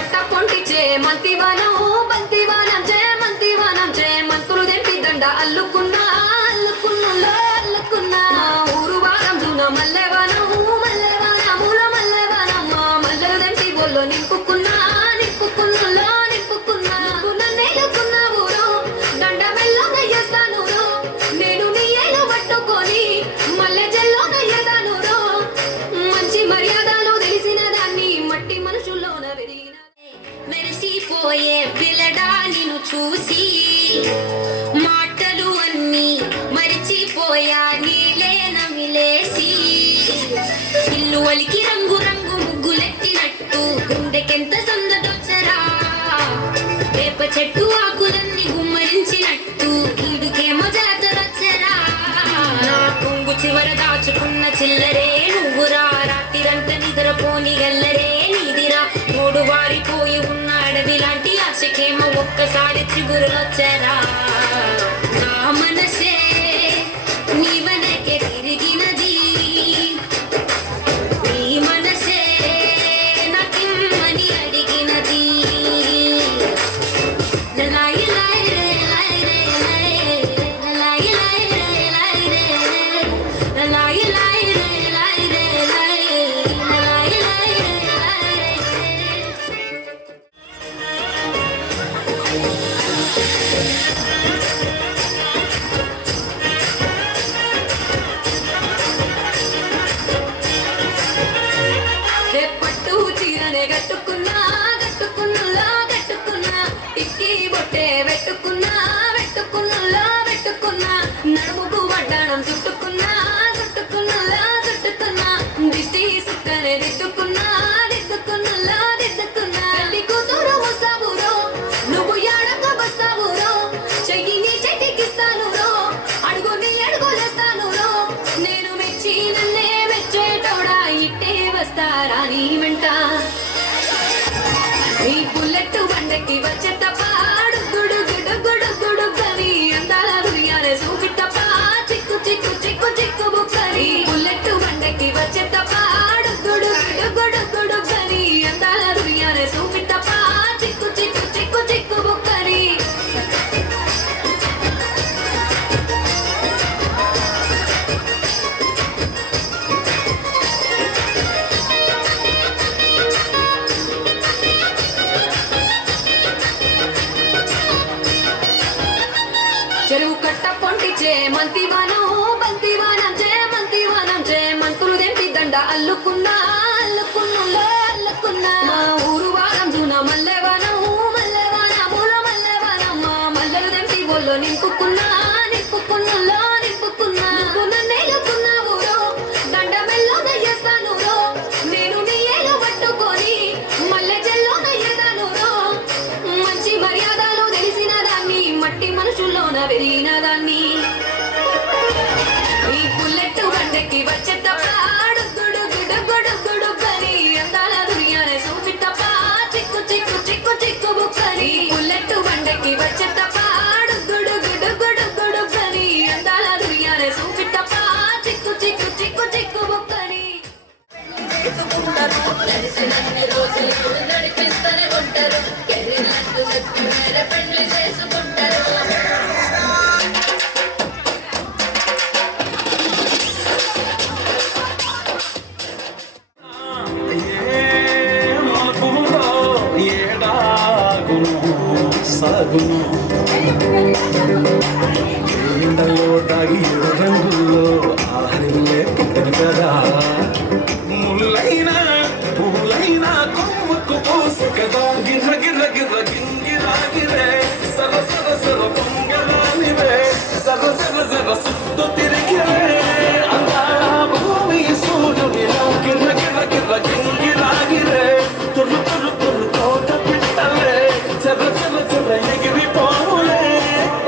కట్ట పొంటిచే మంతివనం బంతివనం చే మంతివనం చే మంతులు దెంపి దండ అల్లుకున్నా అల్లుకున్నులో అల్లుకున్నా ఊరు వారం జూన మల్లెవనం మల్లెవనముల మల్లెవనం మల్లెలు దెంపి బొల్లో నింపుకున్నా నింపుకున్నులో నింపుకున్నా నన్నేలుకున్నా ఊరు దండ మెల్లో నయ్యేస్తాను నేను నీ ఏలు పట్టుకొని మల్లె జల్లో నయ్యేదాను మంచి మర్యాదలు తెలిసిన దాన్ని మట్టి మనుషుల్లోన వెరిగిన మెరిసిపోయే పిల్లడా నిన్ను చూసి మాటలు అన్నీ మరిచిపోయా నీలే నమిలేసి ఇల్లు వలికి రంగు రంగు ముగ్గులెట్టినట్టు గుండెకెంత సందడొచ్చరా వేప చెట్టు ఆకులన్నీ గుమ్మరించినట్టు ఈడుకేమో జాతరొచ్చరా నా కొంగు చివర దాచుకున్న చిల్లరే నువ్వురా రాత్రిరంతా నిద్రపోని గల్లరే నీదిరా మూడు వారిపోయి ఉన్న అడవి లాంటి ఆశకేమో ఒక్కసారి చిగురులొచ్చరా నా మనసే నీ వెనకే తిరిగినది నీ మనసే నాకిమ్మని అడిగినది లలాయి లాయి రే లాయి రే లాయి లలాయి లాయి రే లాయి రే లలాయి లాయి రే లాయి రే లాయి లలాయి లాయి రే లాయి రే పట్టు చీరనే కట్టుకున్నా కట్టుకున్నులా కట్టుకున్నా టిక్కి బొట్టే పెట్టుకున్నా పెట్టుకున్నులా పెట్టుకున్నా నడుముకు వడ్డాణం చుట్టుకున్నా చుట్టుకున్నులా చుట్టుకున్నా దిష్టి సుక్కనే దిద్దుకున్నా దిద్దుకున్నులా దిద్దుకున్నా తల్లి కూతురు వస్తావురో నువ్వు ఎడక వస్తావురో చెయ్యి నీ చెట్టికిస్తాను రో అడుగు నీ అడుగులేస్తాను రో నేను మెచ్చి నన్నే మెచ్చేటోడా ఇట్టే వస్తారా నీ వెంట నీ బుల్లెట్ బండకి వచ్చే తప్ప గుడు గుడు గుడు గుడు గని అందాల దుర్యాలే సూపి తప్ప చిక్కు చిక్కు చిక్కు చిక్కు బుక్కని బుల్లెట్ బండకి వచ్చే తప్ప గుడు గుడు గుడు గుడు గని అందాల దుర్యాలే సూపి తప్ప చిక్కు చిక్కు చిక్కు చిక్కు బుక్కని చెరువు కట్ట పొంటిచే మంతివనం బంతివనం చే మంతివనం చే మంతులు దెంపి దండ అల్లుకున్నా అల్లుకున్నులో అల్లుకున్నా ఊరు వారం జూన మల్లెవనం మల్లెవనముల మల్లెవనం మల్లెలు దెంపి బొల్లో నింపుకున్నా నింపుకున్నులో నింపుకున్నా నన్నేలుకున్నా ఊరో దండ మెల్లో నయ్యేస్తాను రో నేను నీ ఏలు పట్టుకొని మల్లె జల్లో నయ్యేదాను రో మంచి మర్యాదలు తెలిసిన దాన్ని మట్టి మనుషుల్లోన వెరిగిన దాన్ని ఈ బుల్లెట్ బండకి వచ్చే తప్ప గుడు గుడు గుడు గుడు గని అందాల దుర్యాలే సూపి తప్ప చిక్కు చిక్కు చిక్కు చిక్కు బుక్కని బుల్లెట్ బండకి వచ్చే తప్ప గుడు గుడు గుడు గుడు గని అందాల దుర్యాలే సూపి తప్ప చిక్కు చిక్కు చిక్కు చిక్కు బుక్కని నడిచినన్ని రోజులు నడిపిస్తూనే ఉంటారు కెరీర్లంటూ చెప్పి వేరే పెళ్లి చేసుకుంటారు ఎండలో తాగి ఏడు రంగుల్లో ఆహరిల్లే పుట్టను కదా ముళ్ళైనా పూలైనా కొమ్మకు పోసు కదా గిర్ర గిర్ర గిర్ర గింగిరాగిరే సర సర సర పొంగరానివే సర సర సర సుట్టు తిరిగిరే అందాల భూమి సూర్యునిలో గిర్ర గిర్ర గిర్ర గింగిరాగిరే తుర్రు తుర్రు తుర్రు తోట పిట్టలే సర సర సర ఎగిరిపోవులే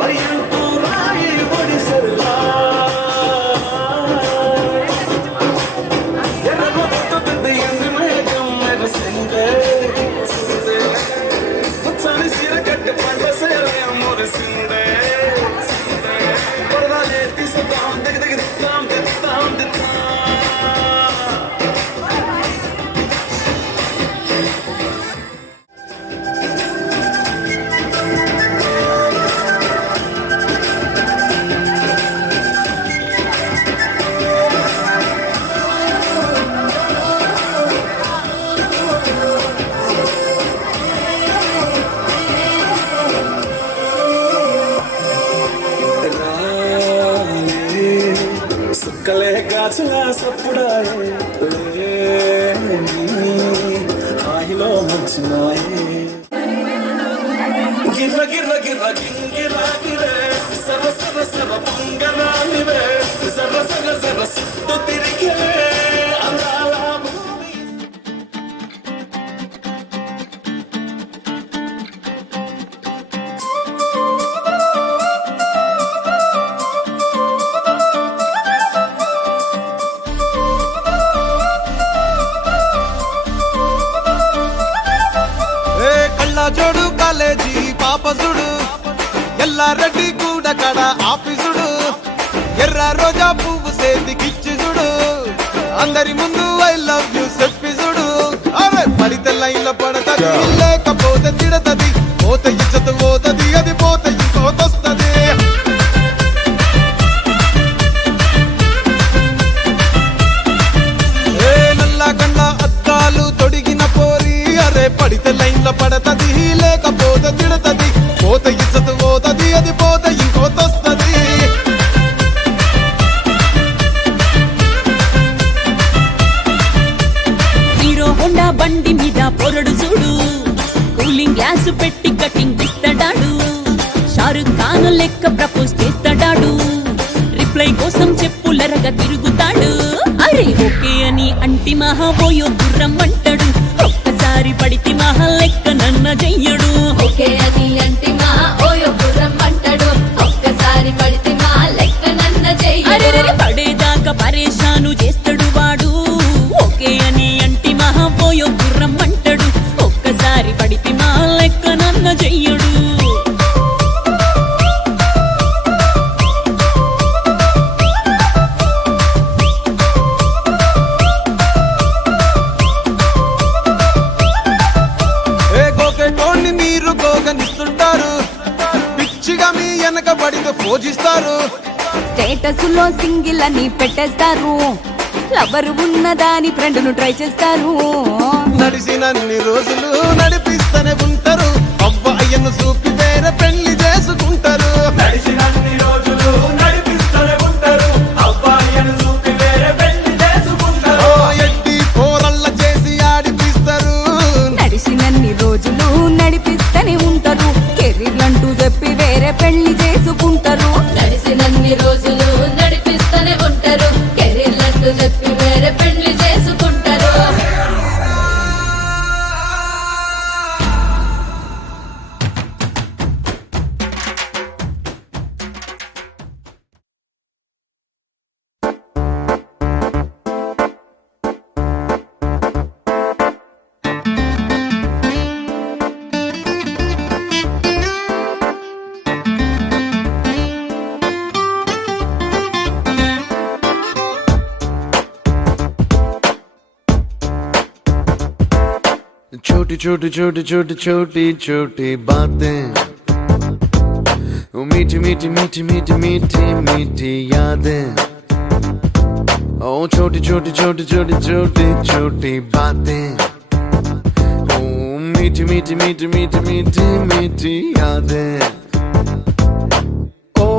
రైతు రాయి ఒడిసెల్లా ఎర్రగొట్టుతుంది ఎందు మేఘం మెరిసిందే పచ్చని సీర కట్టి దాచిన సప్పుడాయే హాయిలో మంచునాయే గిర్ర గిర్ర గిర్ర గింగిరా గిరే సర సర సర పొంగరానివే సర సర సర సుట్టు తిరిగే అందాల భూమి. కళ్ళజోడు కాలేజీ పాపసుడు ఎల్లారెడ్డి కూడా కడ ఆఫీసుడు ఎర్ర రోజా పువ్వు సేతికిచ్చి చూడు అందరి ముందు ఐ లవ్ యూ చెప్పిసుడు అరే పడితే లైన్ల పడతది లేకపోతే తిడతది పోత ఇచ్చత పోతది అది పోత ఇంకోతొస్తది నల్ల కండ్ల అద్దాలు తొడిగిన పోరి అరే పడితే లైన్ల పడతది లేకపోతే తిడతది పోత ఇచ్చత పోతది అది పోత ఇంకోతొస్తది హీరో హోండా బండి మీద పొరడు చూడు కూలింగ్ గ్లాస్ పెట్టి కటింగ్ ఇస్తాడాడు షారుఖ్ ఖాన్ లెక్క ప్రపోజ్ చేస్తాడాడు రిప్లై కోసం చెప్పులరగా తిరుగుతాడు అరే ఓకే అని అంటి మహాబోయో గుర్రం అంటాడు ఒక్కసారి పడితే మహా లెక్క నన్న చెయ్యడు ఓకే అని అంటి మా ఓయో గుర్రం అంటాడు ఒక్కసారి పడితే మా లెక్క నన్న చెయ్యడు పడేదాకా పరేషాను చేస్తాడు వాడు ఓకే అని అంటి మహాబోయో గుర్రం అంటాడు ఒక్కసారి పడితే మా లెక్క నన్న చెయ్యడు మీరు గోగనిస్తుంటారు పిచ్చిగా మీ వెనకబడితో పూజిస్తారు స్టేటస్ లో సింగిల్ అని పెట్టేస్తారు లవర్ ఉన్నదాని ఫ్రెండ్ ను ట్రై చేస్తారు నడిచినన్ని రోజులు నడిపిస్తూనే ఉంటారు అవ్వయ్యను చూపి వేరే పెళ్లి చేసుకుంటారు నడిచినన్ని రోజులు నడిపిస్తూనే ఉంటారు అవ్వయ్యను చూపి వేరే పెళ్లి చేసుకుంటారు ఎట్టి పోరల్ల చేసి ఆడిపిస్తారు నడిచినన్ని రోజులు నడిపిస్తూనే ఉంటారు కెరీర్ అంటూ చెప్పి వేరే పెళ్లి చేసుకుంటారు నడిచినన్ని రోజులు నడిపిస్తూనే ఉంటారు కెరీర్లంటూ చెప్పి వేరే పెళ్లి చేసుకుంటారు छोटी छोटी छोटी छोटी छोटी छोटी बातें ओ मीठी मीठी मीठी मीठी मीठी मीठी यादें ओ छोटी छोटी छोटी छोटी छोटी छोटी बातें ओ मीठी मीठी मीठी मीठी मीठी मीठी यादें ओ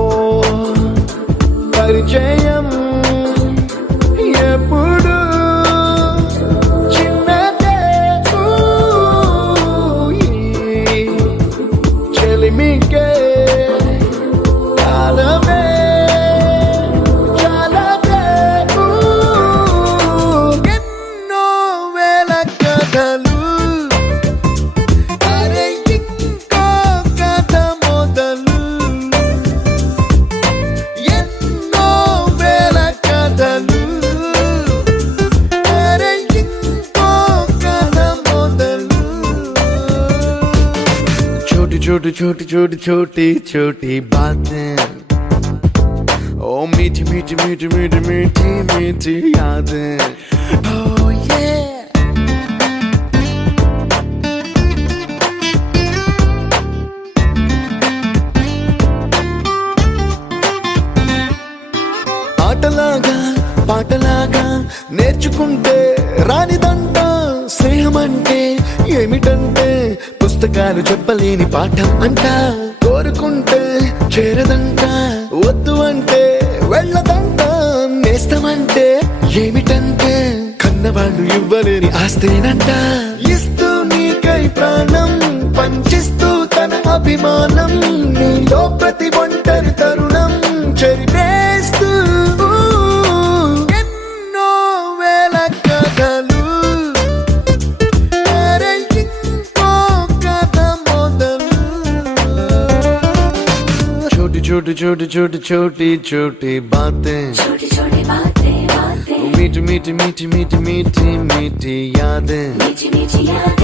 परिचयम ఎప్పుడు చెలిమికే కాలమే చాలదే ఎన్నో వేల కథలు అరే ఇంకో కథ మొదలు ఎన్నో వేల కథలు అరే ఇంకో కథ మొదలు छोटी छोटी छोटी छोटी छोटी बातें ओ मीठी मीठी मीठी मीठी मीठी मीठी यादें oh yeah ఆటలాగా పాటలాగా నేర్చుకుంటే రానిదంట స్నేహం అంటే ఏమిటంటే పుస్తకాలు చెప్పలేని పాఠం అంట కోరుకుంటే చేరదంట వద్దు అంటే వెళ్ళదంట నేస్తమై అంటే ఏమిటంటే కన్నవాళ్ళు ఇవ్వలేని ఆస్తేనంట. ఇస్తూ నీకై ప్రాణం పంచిస్తూ తన అభిమానం నీలో ప్రతి ఒంటరి తరుణం చెరిపేస్తూ ఎన్నో వేల కథలు అరే ఇంకో కథ మొదలు. छोटी छोटी छोटी छोटी छोटी छोटी बातें, छोटी छोटी बातें बातें, मीठी मीठी मीठी मीठी मीठी मीठी यादें, मीठी मीठी यादें.